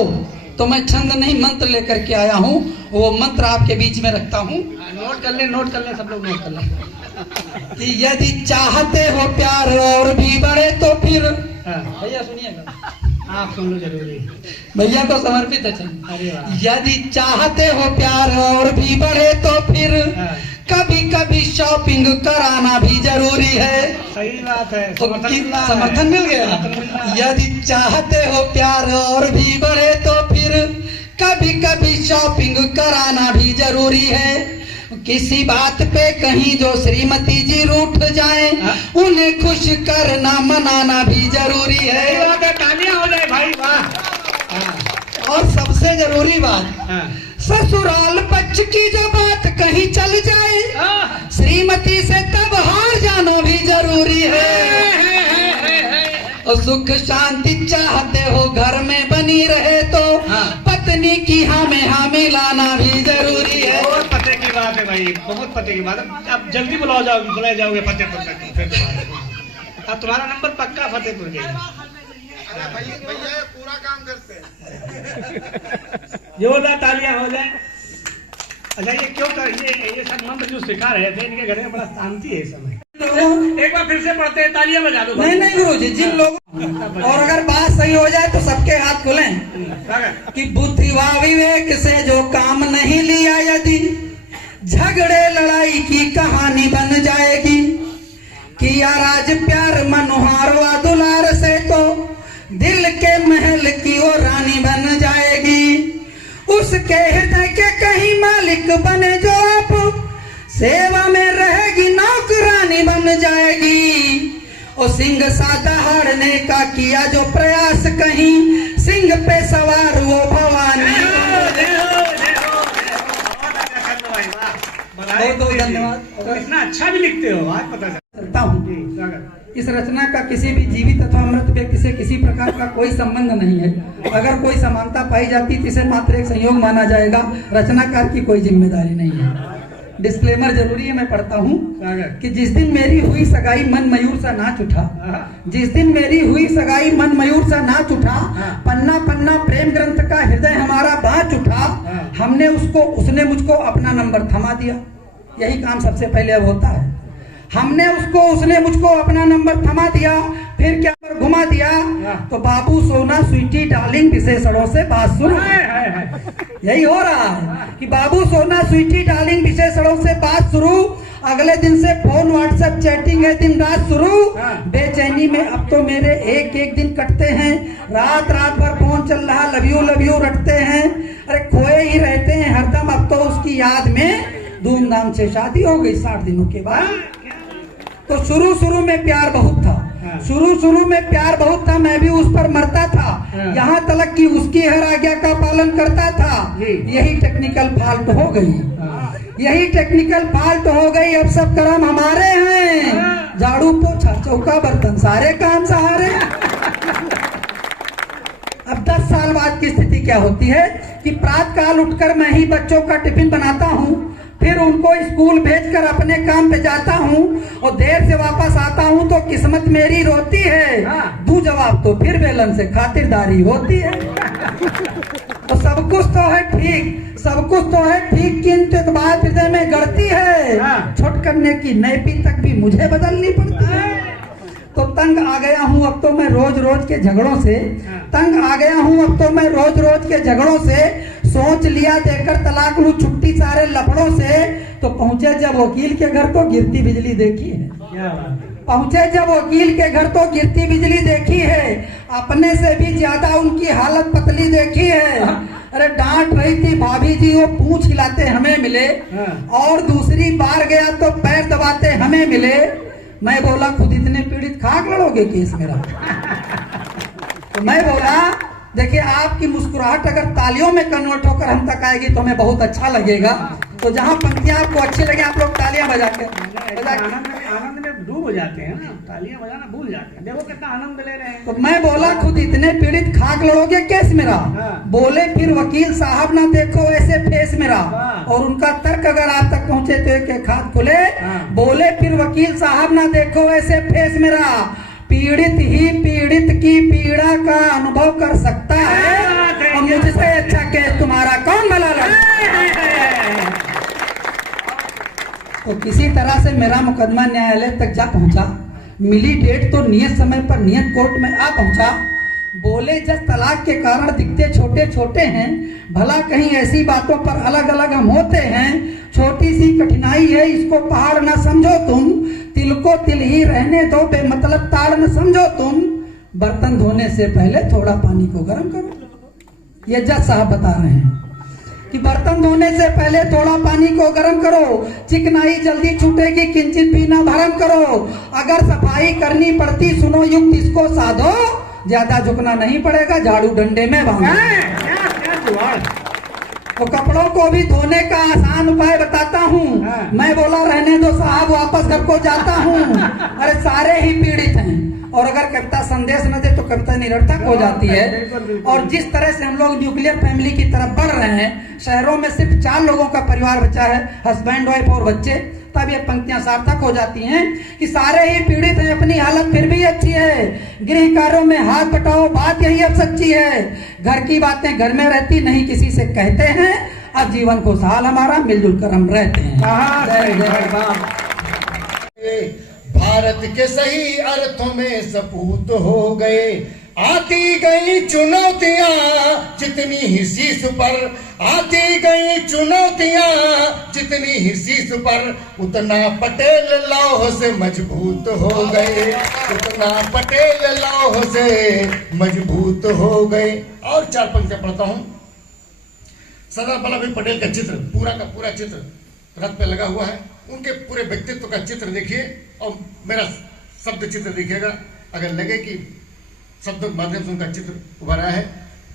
तो मैं छंद नहीं मंत्र लेकर के आया हूँ, वो मंत्र आपके बीच में रखता हूँ। नोट कर ले सब लोग नोट कर ले। कि यदि चाहते हो प्यार और भी बढ़े तो फिर, भैया सुनिएगा, आप सुन लो जरूरी, भैया को समर्पित है छंद। अरे वाह। यदि चाहते हो प्यार और भी बढ़े तो फिर कभी कभी शॉपिंग कराना भी जरूरी है। सही बात है, तो समर्थन मिल गया। यदि चाहते हो प्यार और भी बढ़े तो फिर कभी कभी शॉपिंग कराना भी जरूरी है। किसी बात पे कहीं जो श्रीमती जी रूठ जाए, उन्हें खुश करना मनाना भी जरूरी है। तालियां हो जाए भाई, वाह। और सबसे जरूरी बात, ससुराल पक्ष की जो बात कहीं चल जाए, श्रीमती से तब हार जाना भी जरूरी है। और सुख शांति चाहते हो घर में बनी रहे तो पत्नी की हाँ मिलाना भी जरूरी है। बहुत पते की बात है भाई, बहुत पते की बात है। अब जल्दी बुलाए जाओगे फतेहपुर तक। अब तुम्हारा नंबर पक्का फतेहपुर के। भैया पूरा काम करते हैं। जोरदार तालियां हो जाए। अच्छा, ये क्यों कर, ये सब मंत्र जो सिखा रहे थे, इनके घर में बड़ा शांति है इस समय। एक बार फिर से पढ़ते हैं, तालियां बजा दो। नहीं गुरुजी, जिन लोगों, और अगर बात सही हो जाए तो सबके हाथ खुलें। कि बुद्धि व विवेक से जो काम नहीं लिया, यदि झगड़े लड़ाई की कहानी बन जाएगी। किया राज प्यार मनोहार व दुलार से तो दिल के महल की वो रानी बन जाएगी। उसके हृदय के कहीं मालिक बने जो आप, सेवा में रहेगी नौकरानी बन जाएगी। और सिंह साधा हारने का किया जो प्रयास, कहीं सिंह पे सवार वो भवानी। बहुत धन्यवाद। और इतना अच्छा भी लिखते हो, आज पता चलता हूँ। इस रचना का किसी भी जीवित अथवा मृत व्यक्ति से किसी प्रकार का कोई संबंध नहीं है। अगर कोई समानता पाई जाती तो इसे मात्र एक संयोग माना जाएगा, रचनाकार की कोई जिम्मेदारी नहीं है। डिस्क्लेमर जरूरी है, मैं पढ़ता हूँ कि जिस दिन मेरी हुई सगाई मन मयूर सा नाच उठा, जिस दिन मेरी हुई सगाई मन मयूर सा नाच उठा, पन्ना पन्ना प्रेम ग्रंथ का हृदय हमारा बाँच उठा, हमने उसने मुझको अपना नंबर थमा दिया। यही काम सबसे पहले अब होता है। हमने उसने मुझको अपना नंबर थमा दिया, फिर क्या पर घुमा दिया, तो बाबू सोना स्वीटी डार्लिंग विशेषणों से बात शुरू। यही हो रहा है कि बाबू सोना स्वीटी डार्लिंग विशेषणों से बात शुरू। अगले दिन से फोन व्हाट्सएप चैटिंग है दिन रात शुरू। बेचैनी में अब तो मेरे एक एक दिन कटते हैं, रात भर फोन चल रहा, लव यू रटते हैं, अरे खोए ही रहते हैं हरदम। अब तो उसकी याद में धूमधाम से शादी हो गई 60 दिनों के बाद। तो शुरू में प्यार बहुत था, शुरू में प्यार बहुत था, मैं भी उस पर मरता था, यहाँ तक कि उसकी हर आज्ञा का पालन करता था। यही टेक्निकल फॉल्ट हो गई, यही टेक्निकल फॉल्ट हो गई। अब सब कर्म हमारे हैं, झाड़ू पोछा चौका बर्तन सारे काम सहारे। अब 10 साल बाद की स्थिति क्या होती है कि प्रातः काल उठकर मैं ही बच्चों का टिफिन बनाता हूँ, फिर उनको स्कूल भेजकर अपने काम पे जाता हूँ और देर से वापस आता हूँ तो किस्मत मेरी रोती है। दूं जवाब तो फिर बेलन से खातिरदारी होती है। तो सब कुछ तो है ठीक, सब कुछ तो है ठीक, किंतु एक बात हृदय में गढ़ती है, छुट करने की नैपी तक भी मुझे बदलनी पड़ती है। तो तंग आ गया हूँ अब तो मैं रोज के झगड़ों से, तंग आ गया हूँ अब तो मैं रोज के झगड़ों से। सोच लिया देकर तलाक लूं छुट्टी सारे लफड़ों से। तो पहुंचे जब वकील के घर तो गिरती बिजली देखी है, पहुंचे जब वकील के घर तो गिरती बिजली देखी है, अपने से भी ज्यादा उनकी हालत पतली देखी है। अरे डांट रही थी भाभी जी, वो पूंछ हिलाते हमें मिले, और दूसरी बार गया तो पैर दबाते हमें मिले। मैं बोला खुद इतने पीड़ित खाक लड़ोगे केस मेरा? तो मैं बोला देखिए आपकी मुस्कुराहट अगर तालियों में कन्वर्ट होकर हम तक आएगी तो हमें बहुत अच्छा लगेगा। तो जहाँ पंक्तियां आपको अच्छी लगे आप लोग तालियां बजा के आनंद में डूब जाते हैं ना, तालियां बजाना भूल जाते हैं। देखो कितना आनंद ले रहे हैं। तो मैं बोला खुद इतने पीड़ित खाक लड़ोगे केस मेरा? बोले फिर वकील साहब ना देखो ऐसे फेस मेरा। और उनका तर्क अगर आप तक पहुंचे तो एक हाथ खुले। बोले फिर वकील साहब ना देखो ऐसे फेस मेरा, पीड़ित ही पीड़ित की पीड़ा का अनुभव कर सकता है, और मुझसे अच्छा केस तुम्हारा कौन भला लड़े। तो किसी तरह से मेरा मुकदमा न्यायालय तक जा पहुंचा। मिली डेट तो नियत समय पर नियत कोर्ट में आ पहुंचा। बोले जब तलाक के कारण दिखते छोटे छोटे हैं, भला कहीं ऐसी बातों पर अलग अलग हम होते हैं। छोटी सी कठिनाई है इसको पहाड़ न समझो तुम, तिल को तिल ही रहने दो, बेमतलब ताड़ न समझो तुम। बर्तन धोने से पहले थोड़ा पानी को गर्म करो। ये जज साहब बता रहे हैं कि बर्तन धोने से पहले थोड़ा पानी को गर्म करो, चिकनाई जल्दी छूटेगी, किंचित भी ना भरम करो। अगर सफाई करनी पड़ती सुनो युक्त इसको साधो, ज्यादा झुकना नहीं पड़ेगा, झाड़ू डंडे में बांधो। तो कपड़ों को भी धोने का आसान उपाय बताता हूँ। मैं बोला रहने दो साहब वापस घर को जाता हूँ। अरे सारे ही पीड़ित हैं, और अगर कविता संदेश न दे तो कविता निरर्थक हो जाती है। और जिस तरह से हम लोग न्यूक्लियर फैमिली की तरफ बढ़ रहे हैं, शहरों में सिर्फ 4 लोगों का परिवार बचा है, हस्बैंड वाइफ और बच्चे, तब ये पंक्तियां सार्थक हो जाती हैं कि सारे ही पीड़ित हैं, अपनी हालत फिर भी अच्छी है। गृह कार्यों में हाथ बटाओ, बात यही अब सच्ची है। घर की बातें घर में रहती नहीं किसी से कहते हैं, अब जीवन खुशहाल हमारा मिलजुल कर हम रहते हैं। भारत के सही अर्थों में सपूत हो गए। आती गई चुनौतियां जितनी ही शीश पर, आती गई चुनौतियां जितनी ही शीश पर, उतना पटेल लौह से मजबूत हो गए, उतना पटेल लौह से मजबूत हो गए। और 4 पंक्तियां पढ़ता हूं। सरदार वल्लभ भाई पटेल का चित्र, पूरा का पूरा चित्र रथ पे लगा हुआ है। उनके पूरे व्यक्तित्व का चित्र देखिए और मेरा शब्द चित्र देखिएगा। अगर लगे कि शब्द के माध्यम से उनका चित्र उभरा है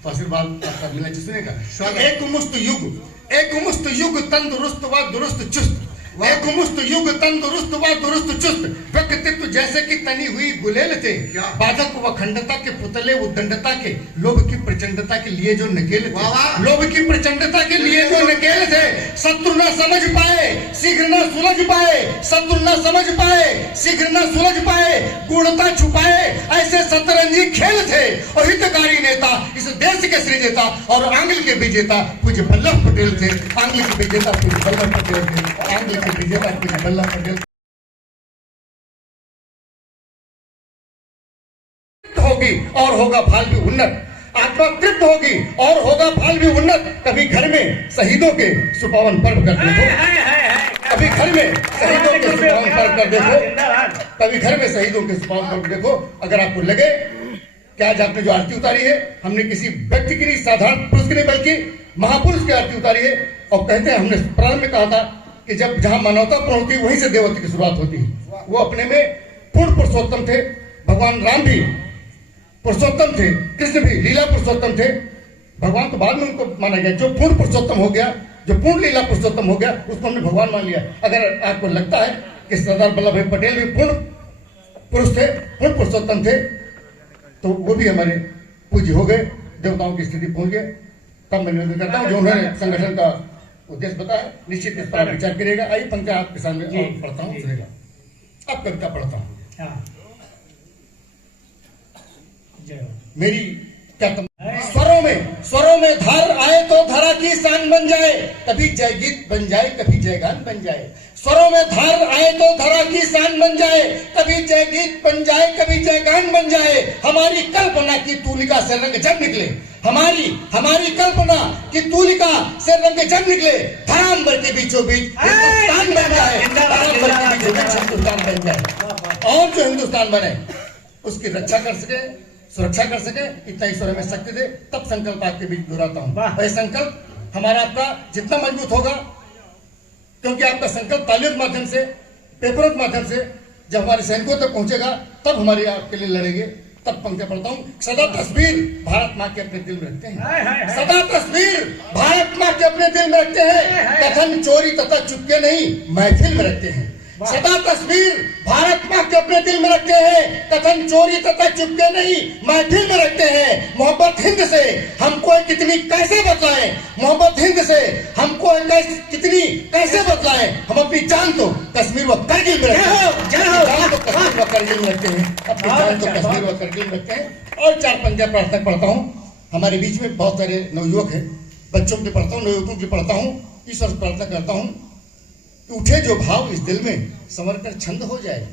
तो आशीर्वाद आपका मिलना सुनेगा। एक मुस्त युग तंदुरुस्त व दुरुस्त चुस्त, एक मुस्त युग तंदुरुस्त व दुरुस्त चुस्त, व्यक्तित्व जैसे कि तनी हुई गुलेल थे, बाधक व खंडता के पुतले उद्दंडता के, लोभ की प्रचंडता के लिए जो नकेल थे, लोभ की प्रचंडता के लिए जो नकेल थे। शत्रु न समझ पाए शीघ्र न सुलझ पाए, शत्रु न समझ पाए शीघ्र न सुलझ पाए, गुणता छुपाए ऐसे शतरंजी खेल थे। और हितकारी नेता इस देश के सृजेता और आंग्ल के विजेता पूज्य वल्लभ पटेल थे। आंग्ल के विजेता पूज्य वल्लभ पटेल थे, आंग्ल के विजेता पूज्य वल्लभ पटेल। होगी और होगा भाल भी उन्नत, आत्मा तृप्त होगी और होगा भाल भी उन्नत। कभी घर में शहीदों के सुपावन पर्व कर देखो, कभी घर में शहीदों के सुपावन पर्व कर देखो, कभी घर में शहीदों के सुपावन पर्व देखो। अगर आपको लगे कि आज आपने जो आरती उतारी है, हमने किसी व्यक्ति की नहीं, साधारण पुरुष की नहीं, बल्कि महापुरुष की आरती उतारी है। और कहते हैं, हमने प्रारंभ में कहा था कि जब जहां मानवता पूर्ण होती है वहीं से देवत्व की शुरुआत होती है। वो अपने में पूर्ण पुरुषोत्तम थे। भगवान राम भी पुरुषोत्तम थे, कृष्ण भी लीला पुरुषोत्तम थे। भगवान तो बाद में उनको माना गया। जो पूर्ण पुरुषोत्तम हो गया, जो पूर्ण लीला पुरुषोत्तम हो गया, उसको हमने भगवान मान लिया। अगर आपको लगता है कि सरदार वल्लभ भाई पटेल भी पूर्ण पुरुष थे, पूर्ण पुरुषोत्तम थे, तो वो भी हमारे पूज्य हो गए, देवताओं की स्थिति पहुंच गए। तब मैं निवेदन करता हूँ जो उन्होंने संगठन का उद्देश्य बताया, निश्चित इस पर विचार करिएगा। आइए पंक्ति आपके सामने और पढ़ता हूँ, सुनेगा। अब कविता पढ़ता हूँ। मेरी क्या स्वरों में धार आए तो धरा की शान बन जाए, कभी जय गीत बन जाए, कभी जयगान बन जाए। स्वरों में धार आए तो धरा की शान बन जाए, कभी जय गीत बन जाए, कभी जयगान बन जाए। हमारी कल्पना की तूलिका से रंग जब निकले, हमारी कल्पना की तूलिका से रंग जब निकले, धराम्बर के बीचों बीच हिंदुस्तान बन जाए, धराम्बर के बीचों बीच हिंदुस्तान बन जाए। और जो हिंदुस्तान बने उसकी रक्षा कर सके, सुरक्षा कर सके, इतना ईश्वर हमें शक्ति दे। तब संकल्प आपके बीच दोहराता हूँ। वह संकल्प हमारा आपका जितना मजबूत होगा, क्योंकि आपका संकल्प तालियों के माध्यम से, पेपरों के माध्यम से जब हमारे सैनिकों तक पहुंचेगा, तब हमारे आपके लिए लड़ेंगे। तब पंक्ति पढ़ता हूँ। सदा तस्वीर भारत माँ के अपने दिल में रखते हैं, सदा तस्वीर भारत माँ के अपने दिल में रखते हैं, कथन चोरी तथा चुपके नहीं महफिल में रखते हैं। सदा तस्वीर भारत माँ के अपने दिल में रखते हैं, कथन चोरी तथा चुपके नहीं महफिल में रखते हैं। मोहब्बत हिंद से हमको कितनी कैसे बतलाएं, मोहब्बत हिंद से हमको कितनी कैसे बतलाएं। हम अपनी जान तो कश्मीर व करगिल में रखते हैं, जान तो कश्मीर व करगिल में रखते हैं, अपनी जान तो कश्मीर व करगिल में रखते हैं। और चार पंक्तियां प्रार्थना पढ़ता हूँ। हमारे बीच में बहुत सारे नवयुवक है, बच्चों की पढ़ता हूँ, नवयुवकों की पढ़ता हूँ। ईश्वर से प्रार्थना करता हूँ, उठे जो भाव इस दिल में समरकर छंद हो जाए,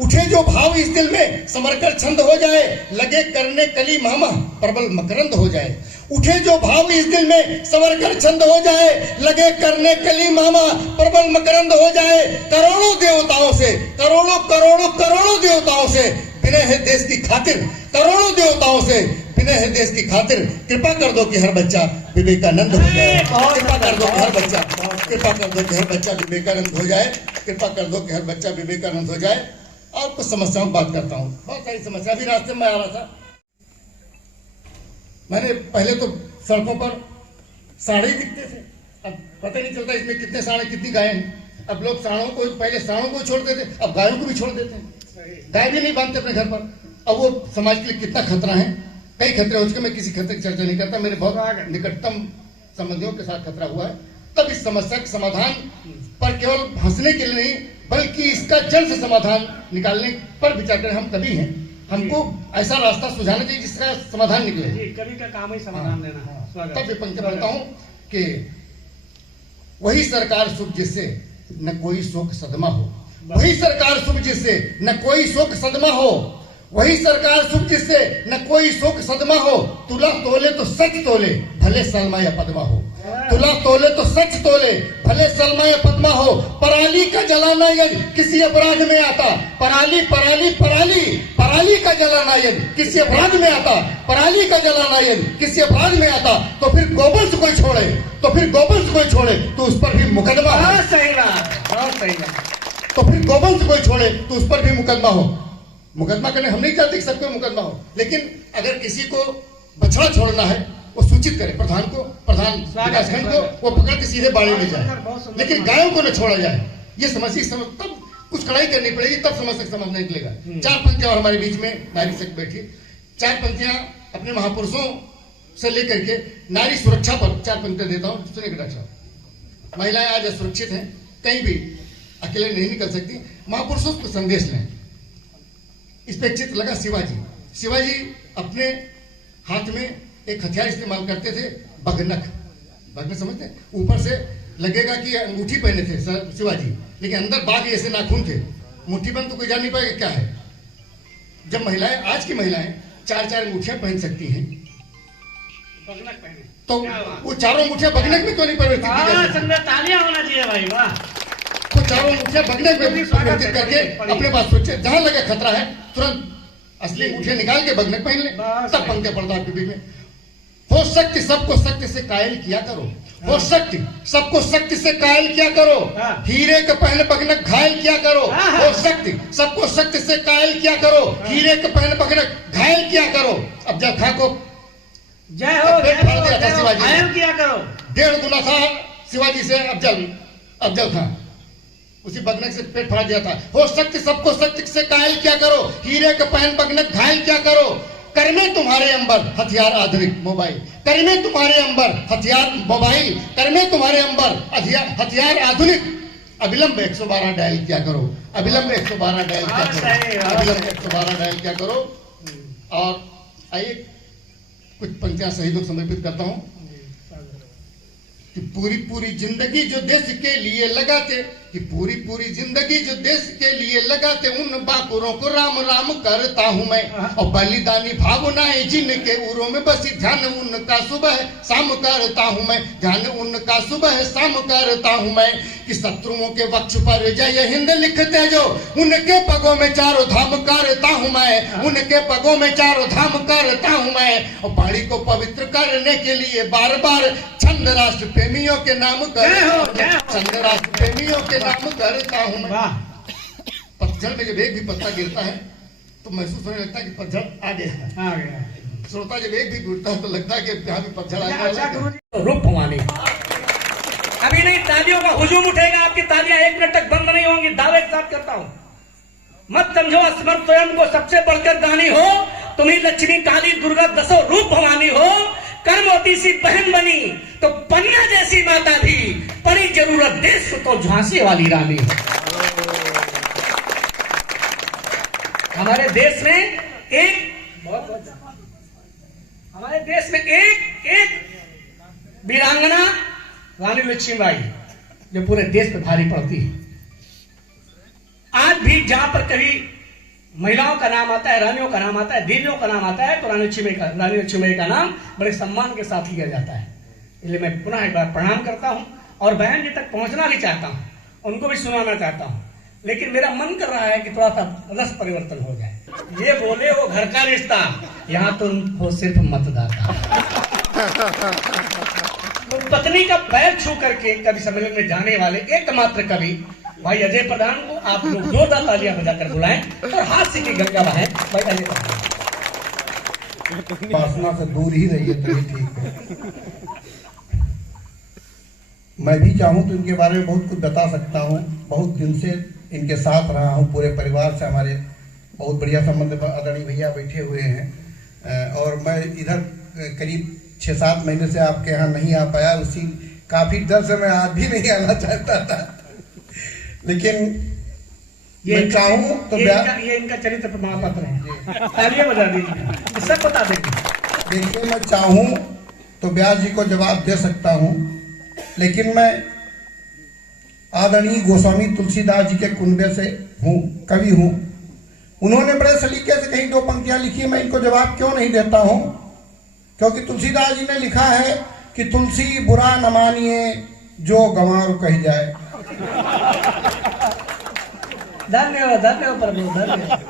उठे जो भाव इस दिल में समरकर छंद हो जाए, लगे करने कली मामा प्रबल मकरंद हो जाए। उठे जो भाव इस दिल में समरकर छंद हो जाए, लगे करने कली मामा प्रबल मकरंद हो जाए। करोड़ों देवताओं से, करोड़ों करोड़ों करोड़ों देवताओं से विनय है देश की खातिर, करोड़ों देवताओं से विनय है देश की खातिर। कृपा कर दो कि हर बच्चा विवेकानंद हो जाए, कृपा कर दो कि हर बच्चा, कृपा कर दो कि हर बच्चा विवेकानंद हो जाए, कृपा कर दो कि हर बच्चा विवेकानंद हो जाए। और कुछ समस्याओं की बात करता हूँ, बहुत सारी समस्या। अभी रास्ते में आ रहा था, मैंने पहले तो सड़कों पर साढ़े दिखते थे, अब पता नहीं चलता इसमें कितने साढ़े कितनी गायें हैं। अब लोग साढ़ों को, पहले साढ़ों को छोड़ते थे, अब गायों को भी छोड़ देते हैं। गाय भी नहीं बांधते अपने घर पर। अब वो समाज के लिए कितना खतरा है, कई खतरे हो चुके। मैं किसी खतरे की चर्चा नहीं करता, मेरे बहुत निकटतम संबंधियों के साथ खतरा हुआ है। तब इस समस्या के समाधान पर केवल हंसने के लिए नहीं, बल्कि इसका जल्द से समाधान निकालने पर विचार करें। हम कभी हैं, हमको ऐसा रास्ता सुझाना चाहिए जिसका समाधान निकले। कभी का काम ही समाधान देना। तब ये पंक्ति पढ़ता हूँ कि वही सरकार सुख जिससे न कोई शोक सदमा हो, वही सरकार सुख जिससे न कोई शोक सदमा हो, वही सरकार सुख जिससे न कोई शोक सदमा हो। तुला तोले तो सच तोले, भले सलमा या पद्मा हो, तुला तोले तो सच तोले, भले सलमा या पद्मा हो। पराली का जलाना यदि किसी अपराध में आता, पराली पराली पराली पराली का जलाना यदि किसी अपराध में आता, पराली का जलाना यदि किसी अपराध में आता, तो फिर गोवंश कोई छोड़े, तो फिर गोवंश कोई छोड़े तो उस पर भी मुकदमा। सही बात, बहुत सही बात। तो फिर गोवंश कोई छोड़े तो उस पर भी मुकदमा हो। मुकदमा करने हम नहीं चाहते कि सबको मुकदमा हो, लेकिन अगर किसी को बछड़ा छोड़ना है वो सूचित करे प्रधान को, प्रधान विकासखंड को, वो पकड़ के सीधे बाड़े में जाए, लेकिन गायों को न छोड़ा जाए। ये समस्या तब कुछ कड़ाई करनी पड़ेगी, तब समस्या समझ नहीं निकलेगा। चार पंक्तियां और हमारे बीच में नारी शक्ति बैठी, चार पंक्तियां अपने महापुरुषों से लेकर के नारी सुरक्षा पर चार पंक्तियां देता हूँ, सुनिए डॉक्टर साहब। महिलाएं आज असुरक्षित हैं, कहीं भी अकेले नहीं निकल सकती। महापुरुषों को संदेश लें। इस पे चित्र लगा शिवाजी। शिवाजी अपने हाथ में एक हथियार इस्तेमाल करते थे, बगनक। बगनक समझते? ऊपर से लगेगा कि अंगूठी पहने थे शिवाजी, लेकिन अंदर बाघ ऐसे नाखून थे। मुट्ठी बंद तो कोई जान नहीं पाएगा क्या है। जब महिलाएं, आज की महिलाएं 4 अंगूठियां पहन सकती हैं, बगनक पहने। तो क्या बात। वो 4 अंगूठियां बगनक में क्यों नहीं परिवर्तित की जा सकती? संजय तालियां होना चाहिए भाई, वाह। तो 4 अंगूठियां बगनक में परिवर्तित करके अपने पास सोचे, जहां लगे खतरा है तुरंत असली अंगूठियां निकाल के बगनक पहन ले, तब पंक्ति पड़ता है पीपी में। हो शक्ति सबको शक्ति से कायल किया करो, हो शक्ति सबको शक्ति से कायल किया करो, हीरे के पहन बगनक घायल किया करो, हो शक्ति सबको शक्ति से कायल किया करो, हीरे के पहन बगनक घायल किया करो। अब जब खा को जय हो, पेट फाड़ दिया था शिवाजी ने। घायल किया करो। 1.5 गुना था शिवाजी से अफजल था, उसी बगनक से पेट फाड़ दिया था। हो शक्ति सबको शक्ति से कायल किया करो, हीरे के पहन बगनक घायल किया करो। कर में तुम्हारे अंबर हथियार आधुनिक मोबाइल, कर में तुम्हारे अंबर हथियार मोबाइल, कर में तुम्हारे अंबर हथियार आधुनिक। अविलंब 112 डायल किया करो, अविलंब 112 डायल किया करो, अविलंब 112 डायल किया करो। और आइए कुछ पंक्तियां शहीदों को समर्पित करता हूं कि पूरी जिंदगी जो देश के लिए लगाते, कि पूरी जिंदगी जो देश के लिए लगाते, उन बाकुरों को राम राम करता हूं मैं। और बलिदानी भावनाएं जिनके उरों में बसी, ध्यान उनका सुबह शाम करता हूं मैं, ध्यान उनका सुबह शाम करता हूं मैं। कि शत्रुओं के वक्ष पर जय हिंद लिखते जो, उनके पगों में 4 धाम करता हूं मैं, उनके पगों में 4 धाम करता हूं मैं। और बाड़ी को पवित्र करने के लिए बार बार छंद राष्ट्र प्रेमियों के नाम छंद राष्ट्र प्रेमियों के नाम करता हूं मैं। पतझड़ में जब एक भी पत्ता गिरता है तो महसूस होने लगता है कि पतझड़ आ गया। श्रोता जब एक भी गिरता है तो लगता है कि यहाँ भी पतझड़ आ गया। रूप भवानी अभी नहीं, तालियों का हुजूम उठेगा, आपकी तालियां 1 मिनट तक बंद नहीं होंगी, दावे के साथ करता हूं। मत समझो अस्मर स्वयं को सबसे बढ़कर दानी हो, तुम्ही लक्ष्मी काली दुर्गा 10 रूप भवानी हो। कर्मवती सी बहन बनी तो पन्ना जैसी माता भी, पड़ी जरूरत देश तो झांसी वाली रानी। हमारे देश में एक वीरांगना रानी लक्ष्मीबाई जो पूरे देश पे भारी पड़ती है। आज भी जहां पर कभी महिलाओं का नाम आता है, रानियों का नाम आता है, देवियों का नाम आता है, तो रानी लक्ष्मीबाई का नाम बड़े सम्मान के साथ लिया जाता है। इसलिए मैं पुनः एक बार प्रणाम करता हूं और बहन जी तक पहुंचना भी चाहता हूं, उनको भी सुनाना चाहता हूं। लेकिन मेरा मन कर रहा है कि थोड़ा सा रस परिवर्तन हो जाए। ये बोले वो घर का रिश्ता, यहाँ तो हो सिर्फ मतदाता। तो पत्नी का पैर छू करके कवि सम्मेलन में जाने वाले एकमात्र कवि भाई अजय प्रधान को आप लोग जोरदार तालियां बजाकर बुलाएं और हास्य की गंगा बहाएं। भाई अजय प्रधान वासना से दूर ही रहिए तो ठीक है। मैं भी चाहूं तो इनके बारे में बहुत कुछ बता सकता हूं। बहुत दिन से इनके साथ रहा हूं, पूरे परिवार से हमारे बहुत बढ़िया संबंध। आदरणीय भैया बैठे हुए हैं और मैं इधर करीब 6-7 महीने से आपके यहाँ नहीं आ पाया। उसी काफी डर से मैं आज भी नहीं आना चाहता था, लेकिन मैं चाहूं तो ये इनका चरित्र प्रमाण पत्र है। तालियां बजा दीजिए, सब बता देंगे। देखिए, मैं चाहूं तो व्यास जी को जवाब दे सकता हूं, लेकिन मैं आदरणीय गोस्वामी तुलसीदास जी के कुनबे से हूं, कवि हूं। उन्होंने बड़े सलीके से कहीं 2 पंक्तियां लिखी, मैं इनको जवाब क्यों नहीं देता हूं? क्योंकि तुलसीदास जी ने लिखा है कि तुलसी बुरा न मानिए जो गंवार कही जाए। धन्यवाद प्रभु, धन्यवाद।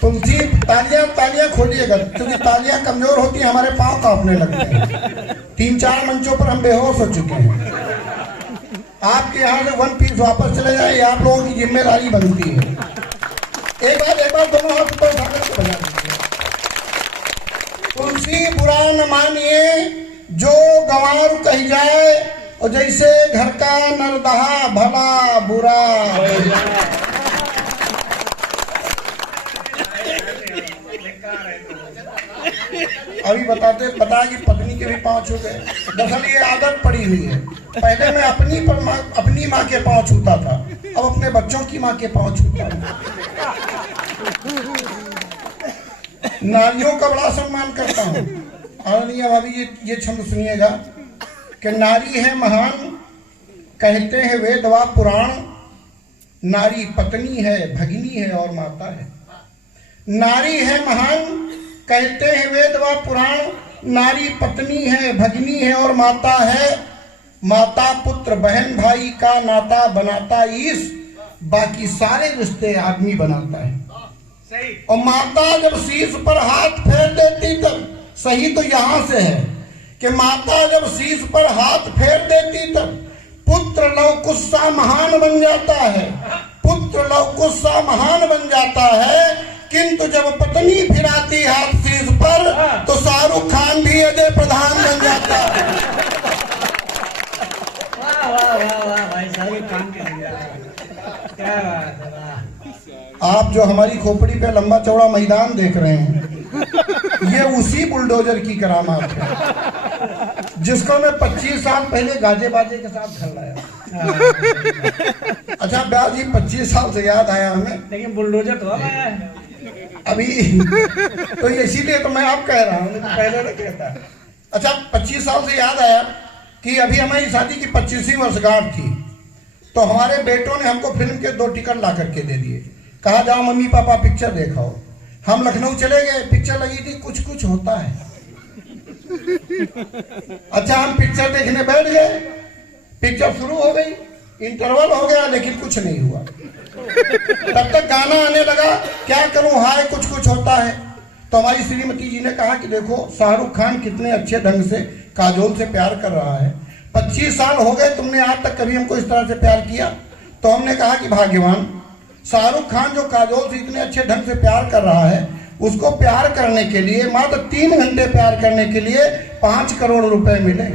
तुलसी तालियां खोलिएगा, क्योंकि तालियां कमजोर होती है, हमारे पांव कांपने लगते हैं। 3-4 मंचों पर हम बेहोश हो चुके हैं। आपके यहाँ से 1 पीस वापस चले जाए, आप लोगों की जिम्मेदारी बनती है। एक बार दोनों हाथ ऊपर उठाकर के बजा दीजिए। तुलसी बुरा न मानिए जो गंवार कही जाए, और जैसे घर का नरदहा भला बुरा। अभी बताया कि पत्नी के भी पांव छू गए। दरअसल ये आदत पड़ी हुई है। पहले मैं अपनी माँ के पांव छूता था, अब अपने बच्चों की माँ के पांव छूता हूँ। नारियों का बड़ा सम्मान करता हूँ। आदरणीय भाभी ये छंद सुनिएगा कि नारी है महान, कहते हैं वेद व पुराण, नारी पत्नी है, भगिनी है और माता है। नारी है महान, कहते हैं वेद व पुराण। नारी पत्नी है, भगिनी है और माता है। माता पुत्र बहन भाई का नाता बनाता ईश, बाकी सारे रिश्ते आदमी बनाता है। सही। और माता जब शीश पर हाथ फेर देती तब, सही तो यहां से है कि माता जब शीश पर हाथ फेर देती तब पुत्र लव कुस्सा महान बन जाता है। पुत्र लव कुस्सा महान बन जाता है, किंतु जब पत्नी फिराती हाथ शीश पर तो शाहरुख खान भी अजय प्रधान बन जाता है। वाह वाह वाह वाह भाई साहब, काम कर दिया। क्या बात है, वाह। आप जो हमारी खोपड़ी पे लंबा चौड़ा मैदान देख रहे हैं, ये उसी बुलडोजर की करामात है जिसको मैं 25 साल पहले गाजे बाजे के साथ घर लाया। अच्छा ब्याह जी, 25 साल से याद आया हमें, लेकिन बुलडोजर तो है अभी तो इसीलिए तो मैं आप कह रहा हूँ, पहले नहीं कहता। अच्छा 25 साल से याद आया कि अभी हमारी शादी की 25वीं वर्षगांठ थी, तो हमारे बेटों ने हमको फिल्म के 2 टिकट ला करके दे दिए। कहा जाओ मम्मी पापा पिक्चर देखो। हम लखनऊ चले गए, पिक्चर लगी थी कुछ कुछ होता है। अच्छा हम पिक्चर देखने बैठ गए, पिक्चर शुरू हो गई, इंटरवल हो गया लेकिन कुछ नहीं हुआ। तब तक गाना आने लगा, क्या करूं हाय कुछ कुछ होता है। तो हमारी श्रीमती जी ने कहा कि देखो शाहरुख खान कितने अच्छे ढंग से काजोल से प्यार कर रहा है, 25 साल हो गए तुमने आज तक कभी हमको इस तरह से प्यार किया। तो हमने कहा कि भाग्यवान, शाहरुख खान जो काजोल से इतने अच्छे ढंग से प्यार कर रहा है, उसको प्यार करने के लिए मात्र 3 घंटे प्यार करने के लिए 5 करोड़ रुपए मिले।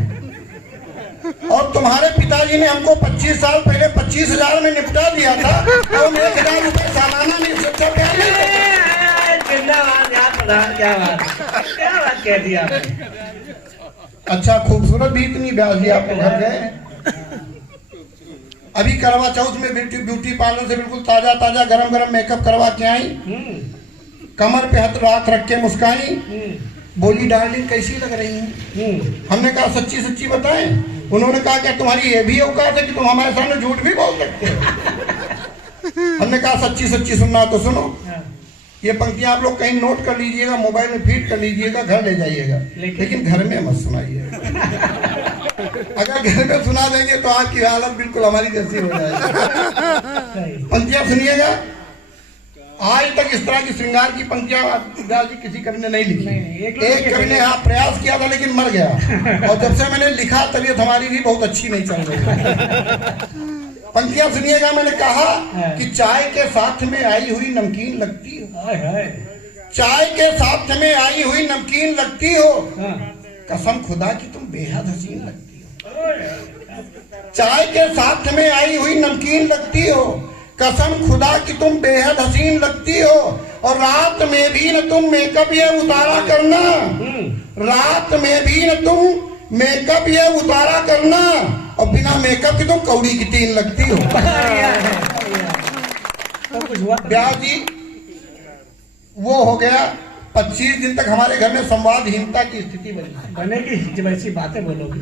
और तुम्हारे पिताजी ने हमको 25 साल पहले 25,000 में निपटा दिया था, और 1,000 रुपए सालाना नहीं सकता प्यार नहीं। क्या बात कह दी आपने। अच्छा खूबसूरत भी इतनी ब्याह जी आपको घर गए। अभी करवा चौथ में ब्यूटी पार्लर से बिल्कुल ताजा ताजा गरम गरम मेकअप करवा के आई, कमर पे हाथ रख के मुस्काई, बोली डार्लिंग कैसी लग रही है। हमने कहा सच्ची सच्ची बताएं। उन्होंने कहा क्या तुम्हारी ये भी औकात है कि तुम हमारे सामने झूठ भी बोल सकते हो। हमने कहा सच्ची सच्ची सुनना तो सुनो, ये पंक्तियां आप लोग कहीं नोट कर लीजिएगा, मोबाइल में फीड कर लीजिएगा, घर ले जाइएगा, लेकिन घर में मत सुनाइएगा। अगर घर में सुना देंगे तो आपकी हालत बिल्कुल हमारी जैसी हो जाएगी। पंक्तियां सुनिएगा, आज तक इस तरह की श्रृंगार की पंक्तियां किसी कवि ने नहीं लिखी। एक कवि ने प्रयास किया था लेकिन मर गया, और जब से मैंने लिखा तबीयत हमारी भी बहुत अच्छी नहीं चल रही। पंक्तियां सुनिएगा, मैंने कहा कि चाय के साथ में आई हुई नमकीन लगती हो, चाय के साथ में आई हुई नमकीन लगती हो, कसम खुदा की तुम बेहद हसीन लगती हो। चाय के साथ में आई हुई नमकीन लगती हो, कसम खुदा की तुम बेहद हसीन लगती हो। और रात में भी न तुम मेकअप ये उतारा करना, रात में भी न तुम मेकअप ये उतारा करना, और बिना मेकअप की तुम कौड़ी की 3 लगती हो। ब्याह जी वो हो गया, 25 दिन तक हमारे घर में संवादहीनता की स्थिति बनेगी जब ऐसी बातें बोलोगी।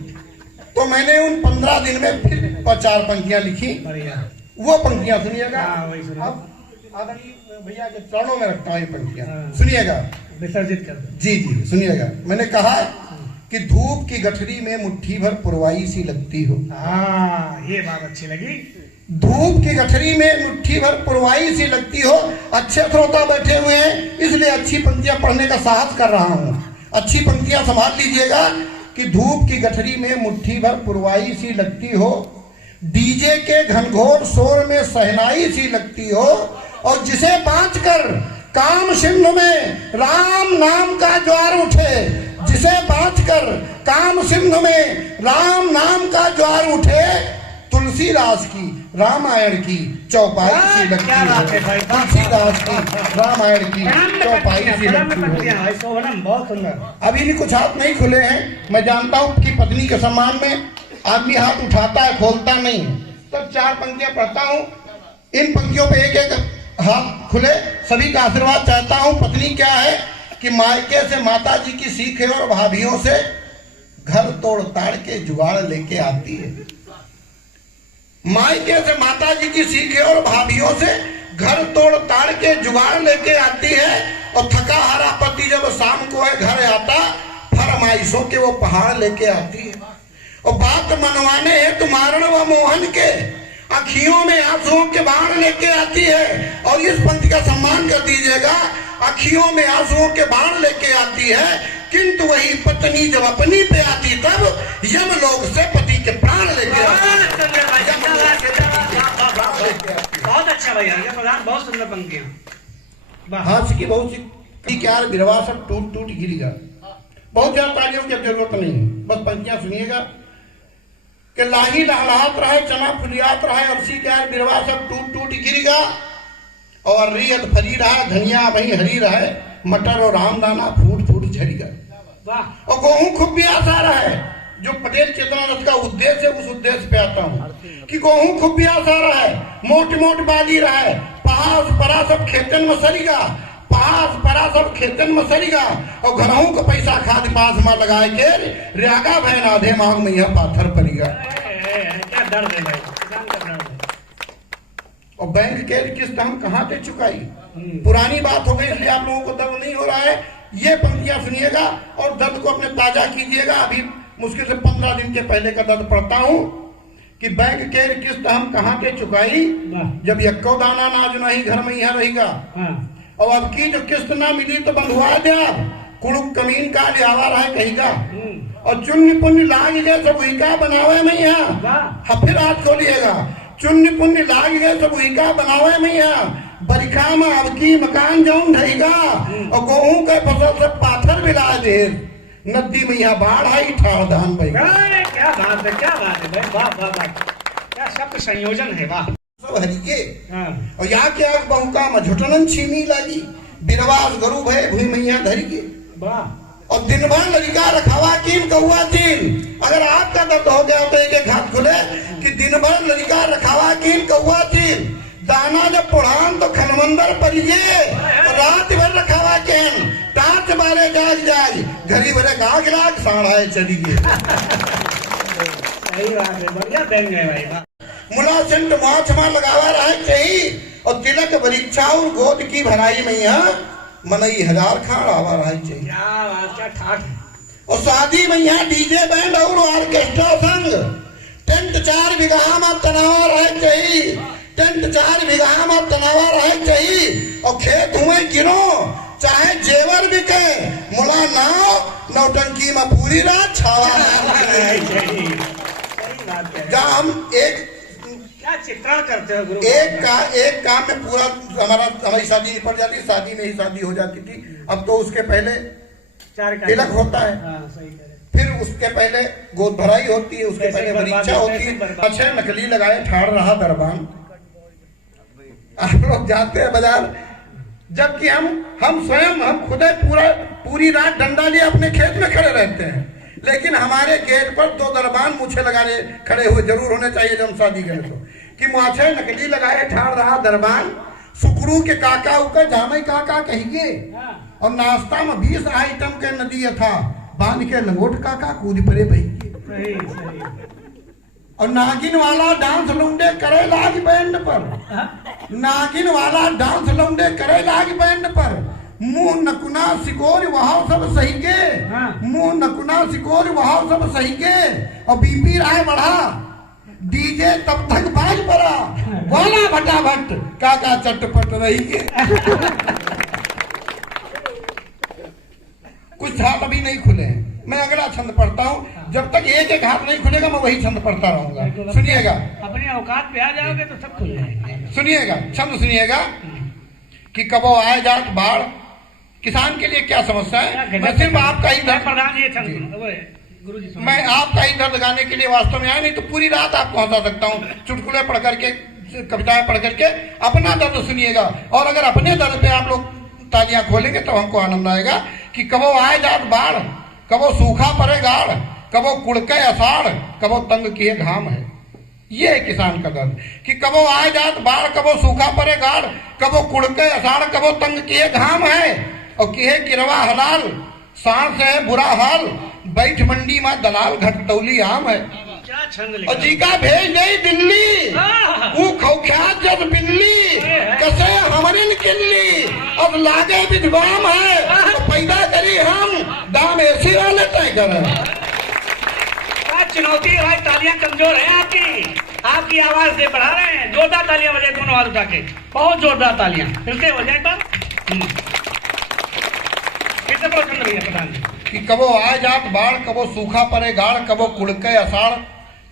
तो मैंने उन 15 दिन में फिर 4 पंक्तियां लिखी। वो पंक्तियां सुनिएगा, अब भैया के चरणों में रखता हूँ ये पंक्तियां, सुनिएगा, विसर्जित कर दो। जी जी सुनिएगा। मैंने कहा कि धूप की गठरी में मुट्ठी भर पुरवाई सी लगती हो। हाँ ये बात अच्छी लगी। धूप की गठरी में मुट्ठी भर पुरवाई सी लगती हो। अच्छे श्रोता बैठे हुए हैं इसलिए अच्छी पंक्तियां पढ़ने का साहस कर रहा हूँ। अच्छी पंक्तियां संभाल लीजिएगा कि धूप की गठरी में मुट्ठी भर पुरवाई सी लगती हो, डीजे के घनघोर शोर में सहनाई सी लगती हो, और जिसे बाँच कर काम सिंधु में राम नाम का ज्वार उठे, जिसे बाँच कर काम सिंधु में राम नाम का ज्वार उठे, तुलसीदास की रामायण की चौपाई सी लगती है। तुलसीदास की रामायण की चौपाई सी लगती है। बहुत सुंदर। अभी भी कुछ हाथ नहीं खुले हैं। मैं जानता हूँ कि पत्नी के सम्मान में आदमी हाथ उठाता है, खोलता नहीं है। तब 4 पंक्तियां पढ़ता हूँ, इन पंक्तियों पे एक एक हाथ खुले। सभी का आशीर्वाद चाहता हूँ। पत्नी क्या है कि मायके से माता जी की सीख है और भाभीियों से घर तोड़ ताड़ के जुगाड़ लेके आती है। मायके से माता जी की सीख है और भाभीियों से घर तोड़ ताड़ के जुगाड़ लेके आती है और थका हारा पति जब शाम को है घर आता, फरमाइशों के वो पहाड़ लेके आती है और बात मनवाने हेतु मारण व मोहन के अखियों में आंसुओं के बाण लेके आती है। और इस पंक्ति का सम्मान कर दीजिएगा, अखियों में आंसुओं के बाण लेके आती है, किंतु वही पत्नी जब अपनी पे आती तब यमलोक से पति के प्राण लेके आती। बहुत अच्छा भैया, प्रधान बहुत सुंदर पंक्तियां। हास्य की बहुत सी क्या बिरवा सब टूट टूट गिरेगा। बहुत ज्यादा तालियों की जरूरत नहीं, बस पंक्तियां सुनिएगा कि लाही लहलात रहे, चना फुलियात रहे, अर्सी क्या बिरवा सब टूट टूट गिरेगा। और रियत फरी रहा, धनिया वही हरी रहे, मटर और रामदाना फूट फूट झड़ेगा। और गेहूं खूब भी आशा रहा है, जो पटेल चेतना रथ का उद्देश्य है, उस उद्देश्य पे आता हूँ कि गेहूं खूब भी आशा रहा है, मोट मोट बाली रहा है, पास परा सब खेतन में सरीगा, पास परा सब खेतन में सरीगा। और घरों को पैसा खाद पास में लगाए के रियागा भैन आधे मांग में यह पाथर पड़ेगा। क्या दर्द है भाई, किसान का दर्द है। और बैंक के किस्त हम कहाँ से चुकाई, पुरानी बात हो गई, इसलिए आप लोगों को दर्द नहीं हो रहा है। ये पंक्तियां सुनिएगा और दर्द को अपने ताजा कीजिएगा। अभी मुश्किल से 15 दिन के पहले का दर्द पढ़ता हूँ कि बैंक के किस्त हम कहाँ से चुकाई, जब यक्को दाना नाज नहीं घर में यह रहेगा। और अब की जो किस्त ना मिली तो बंधुआ दे, कुड़ुक कमीन का लियावा रहा कहेगा। और चुन्नी पुण्य लाग गए सब वही का बनावे में यहाँ, फिर हाथ खोलिएगा, चुन्नी पुण्य लाग गए सब वही का बनावे में यहाँ। बरिखा में अब की मकान जाऊं ढेगा और गेहूं के फसल से पाथर मिला दे, नदी में यहाँ बाढ़ आई ठाड़ धान भाई। क्या बात है, क्या बात है भाई, वाह वाह वाह, क्या शब्द संयोजन है, वाह। सब हरिके और यहाँ के आग बहुका में झुटनन छीनी लागी, बिरवास गरु भय भूमि मैया धरिके। और दिन भर लड़का रखावा कीन कौआ चीन। अगर आपका दर्द हो गया तो एक हाथ खुले कि दिन भर लड़का रखावा कीन कौआ चीन, दाना जब पुढ़ान तो खनमंदर परिये, तो रात भर रखावा केन टाच मारे जाग जाग, घरी भरे गाग लाग साढ़ाए चली गए। सही बात है, बढ़िया देंगे भाई, वाह। मुला सेंट माछ मार लगावा रहा चाहिए और तिलक परीक्षा और गोद की भराई में यहाँ मनई 1000 खाड़ आवा रहा चाहिए। क्या बात, क्या ठाठ है। और शादी में यहाँ डीजे बैंड और ऑर्केस्ट्रा संग, टेंट 4 बीघा में तनावा रहे चाहिए, टेंट 4 बीघा में तनावा रहे चाहिए। और खेत हुए गिरो चाहे जेवर बिके, मुला नाव नौटंकी में पूरी रात छावा। जहाँ हम एक क्या चित्रण करते हो गुरु, एक काम में पूरा हमारी शादी निपट जाती, शादी में ही शादी हो जाती थी। अब तो उसके पहले तिलक होता है, फिर उसके पहले गोद भराई होती है, उसके पहले परीक्षा होती है। अच्छा नकली लगाए ठाड़ रहा दरबान। आप लोग जाते हैं बाजार, जबकि हम स्वयं हम खुद पूरी रात डंडा लिए अपने खेत में खड़े रहते हैं, लेकिन हमारे गेट पर 2 दरबान मुझे लगाने खड़े हुए जरूर होने चाहिए जब हम शादी करें तो, कि मुझे नकली लगाए ठाड़ रहा दरबान, सुकरू के काका उकर जामे काका कहिए। और नाश्ता में 20 आइटम के नदी था, बांध के लंगोट काका कूद पड़े भाई। और नागिन वाला डांस लौंडे करे लाग बैंड पर, नागिन वाला डांस लौंडे करे लाग बैंड पर, मुंह नकुना सिकोर वहां सब सही के, मुंह नकुना सिकोर वहां सब सही के। और बीपी राय बढ़ा, डीजे तब तक बाज पड़ा, वाला भटाभट काका चटपट रही के। कुछ हाथ अभी नहीं खुले हैं, मैं अगला छंद पढ़ता हूँ। जब तक एक हाथ नहीं खुलेगा मैं वही छंद पढ़ता रहूंगा। सुनिएगा, अपने औकात पे आ जाओगे तो सब खुल जाएगा। सुनिएगा, छंद सुनिएगा कि कबो आए जात बाढ़, किसान के लिए क्या समस्या है। मैं सिर्फ आपका ही दर्द, प्रधान ये गुरु जी, मैं आपका ही दर्द गाने के लिए वास्तव में आया, नहीं तो पूरी रात आपको हंसा सकता हूँ चुटकुले पढ़ करके, कविताएं पढ़ करके। अपना दर्द सुनिएगा, और अगर अपने दर्द पे आप लोग तालियां खोलेंगे तो हमको आनंद आएगा। कि कबो आए जात बाढ़, कबो सूखा पड़े गाढ़, कबो कुड़के अषाढ़, कबो तंग किए घाम है। ये है किसान का दर्द कि कबो आए जात बाढ़, कबो सूखा पड़े गाढ़, कबो कुड़के अषाढ़, कबो तंग किए घाम है। और किहे किरवा हलाल, सांड से है बुरा हाल, बैठ मंडी में दलाल घटतौली आम है। क्या छंद लिखा और जी का भेज गई दिल्ली हाँ। वो खौख्यात जब बिल्ली कसे हमरिन किल्ली अब लागे विधवाम है तो पैदा करी हम दाम ऐसी वाले तय करें। क्या चुनौती है भाई, तालियां कमजोर हैं आपकी आवाज से बढ़ा रहे हैं। जोरदार तालियां बजाए दोनों हाथ उठा के, बहुत जोरदार तालियां फिर से हो जाए एक बार। कैसे पढ़ो चंद्र भैया प्रधान जी? कि कबो आए जात बाढ़, कबो सूखा पड़े गाढ़, कबो कुड़के अषाढ़,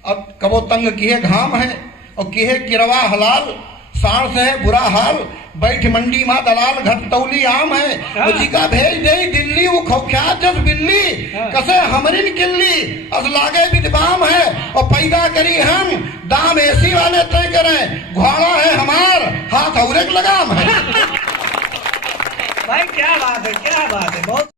अब कबो तंग किए घाम है और किहे किरवा हलाल, साण से है बुरा हाल, बैठ मंडी माँ दलाल घट तौली आम है। वो जी का भेज दे दिल्ली वो खौख्यात जस बिल्ली कसे हमरिन किल्ली अस लागे विधवाम है और पैदा करी हम दाम ऐसी वाले तय करें। घोड़ा है हमार हाथ और एक लगाम है। भाई क्या बात है, क्या बात है, बहुत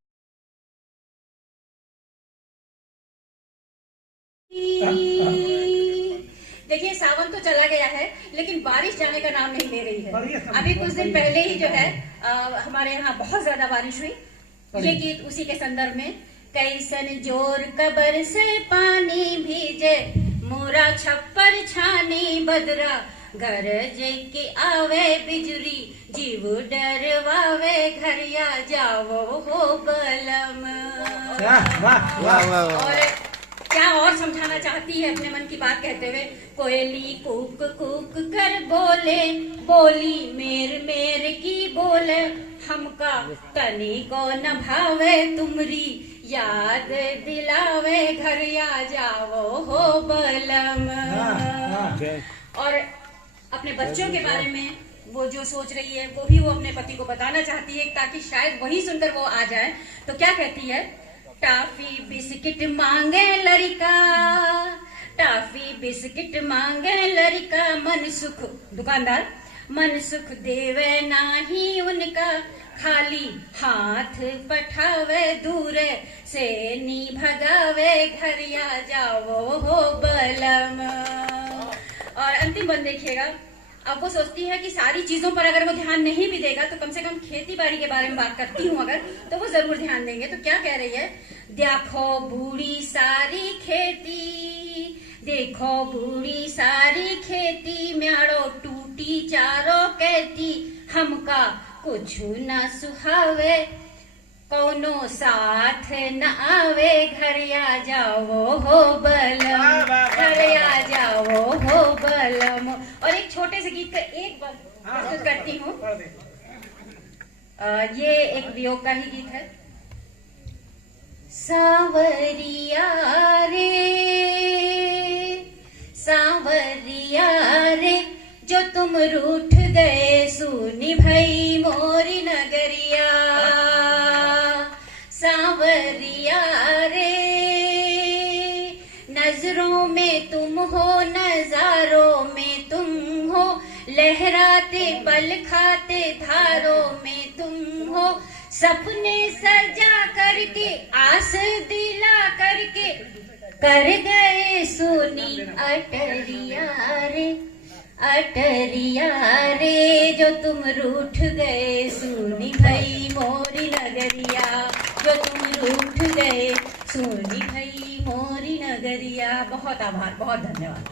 देखिए सावन तो चला गया है लेकिन बारिश जाने का नाम नहीं ले रही है। अभी कुछ दिन पहले ही जो है हमारे यहाँ बहुत ज्यादा बारिश हुई। ये गीत उसी के संदर्भ में, कैसन जोर कबर से पानी भीजे मोरा छप्पर छानी बदरा गरज के आवे बिजुरी जीव डरवावे घरिया जावो हो बलम। और क्या और समझाना चाहती है अपने मन की बात कहते हुए, कोयली कूक कूक कर बोले बोली मेर मेर की बोले हमका तनी को न भावे तुमरी याद दिलावे घरिया जावो हो बलम। और अपने बच्चों के बारे में वो जो सोच रही है वो भी वो अपने पति को बताना चाहती है ताकि शायद वही सुनकर वो आ जाए। तो क्या कहती है, टाफी बिस्किट मांगे लड़का, टाफी बिस्किट मांगे लड़का मन सुख दुकानदार मन सुख देवे नाही उनका खाली हाथ पठावे दूर से नी भगावे घरिया जावो हो बलम। और अंतिम बंद देखिएगा, अब वो सोचती है कि सारी चीजों पर अगर वो ध्यान नहीं भी देगा तो कम से कम खेती बाड़ी के बारे में बात करती हूँ अगर तो वो जरूर ध्यान देंगे। तो क्या कह रही है, देखो बूढ़ी सारी खेती, देखो बूढ़ी सारी खेती म्याड़ो टूटी चारो कहती हमका कुछ न सुहावे कौनो साथ न आवे घरिया जाओ हो बलम घरिया जाओ हो बलम। और एक छोटे से गीत का एक बार प्रस्तुत करती हूँ। ये एक वियोग का ही गीत है। सांवरिया रे जो तुम रूठ गए सुनी भई मोरी नगरिया, सांवरिया रे नजरों में तुम हो नजारों में तुम हो लहराते पल खाते धारों में तुम हो सपने सजा करके आस दिला करके कर गए सोनी अटरिया रे जो तुम रूठ गए सुनी भई मोरी नगरिया, जो तुम रूठ गए सुनी भई मोरी नगरिया। बहुत आभार, बहुत धन्यवाद।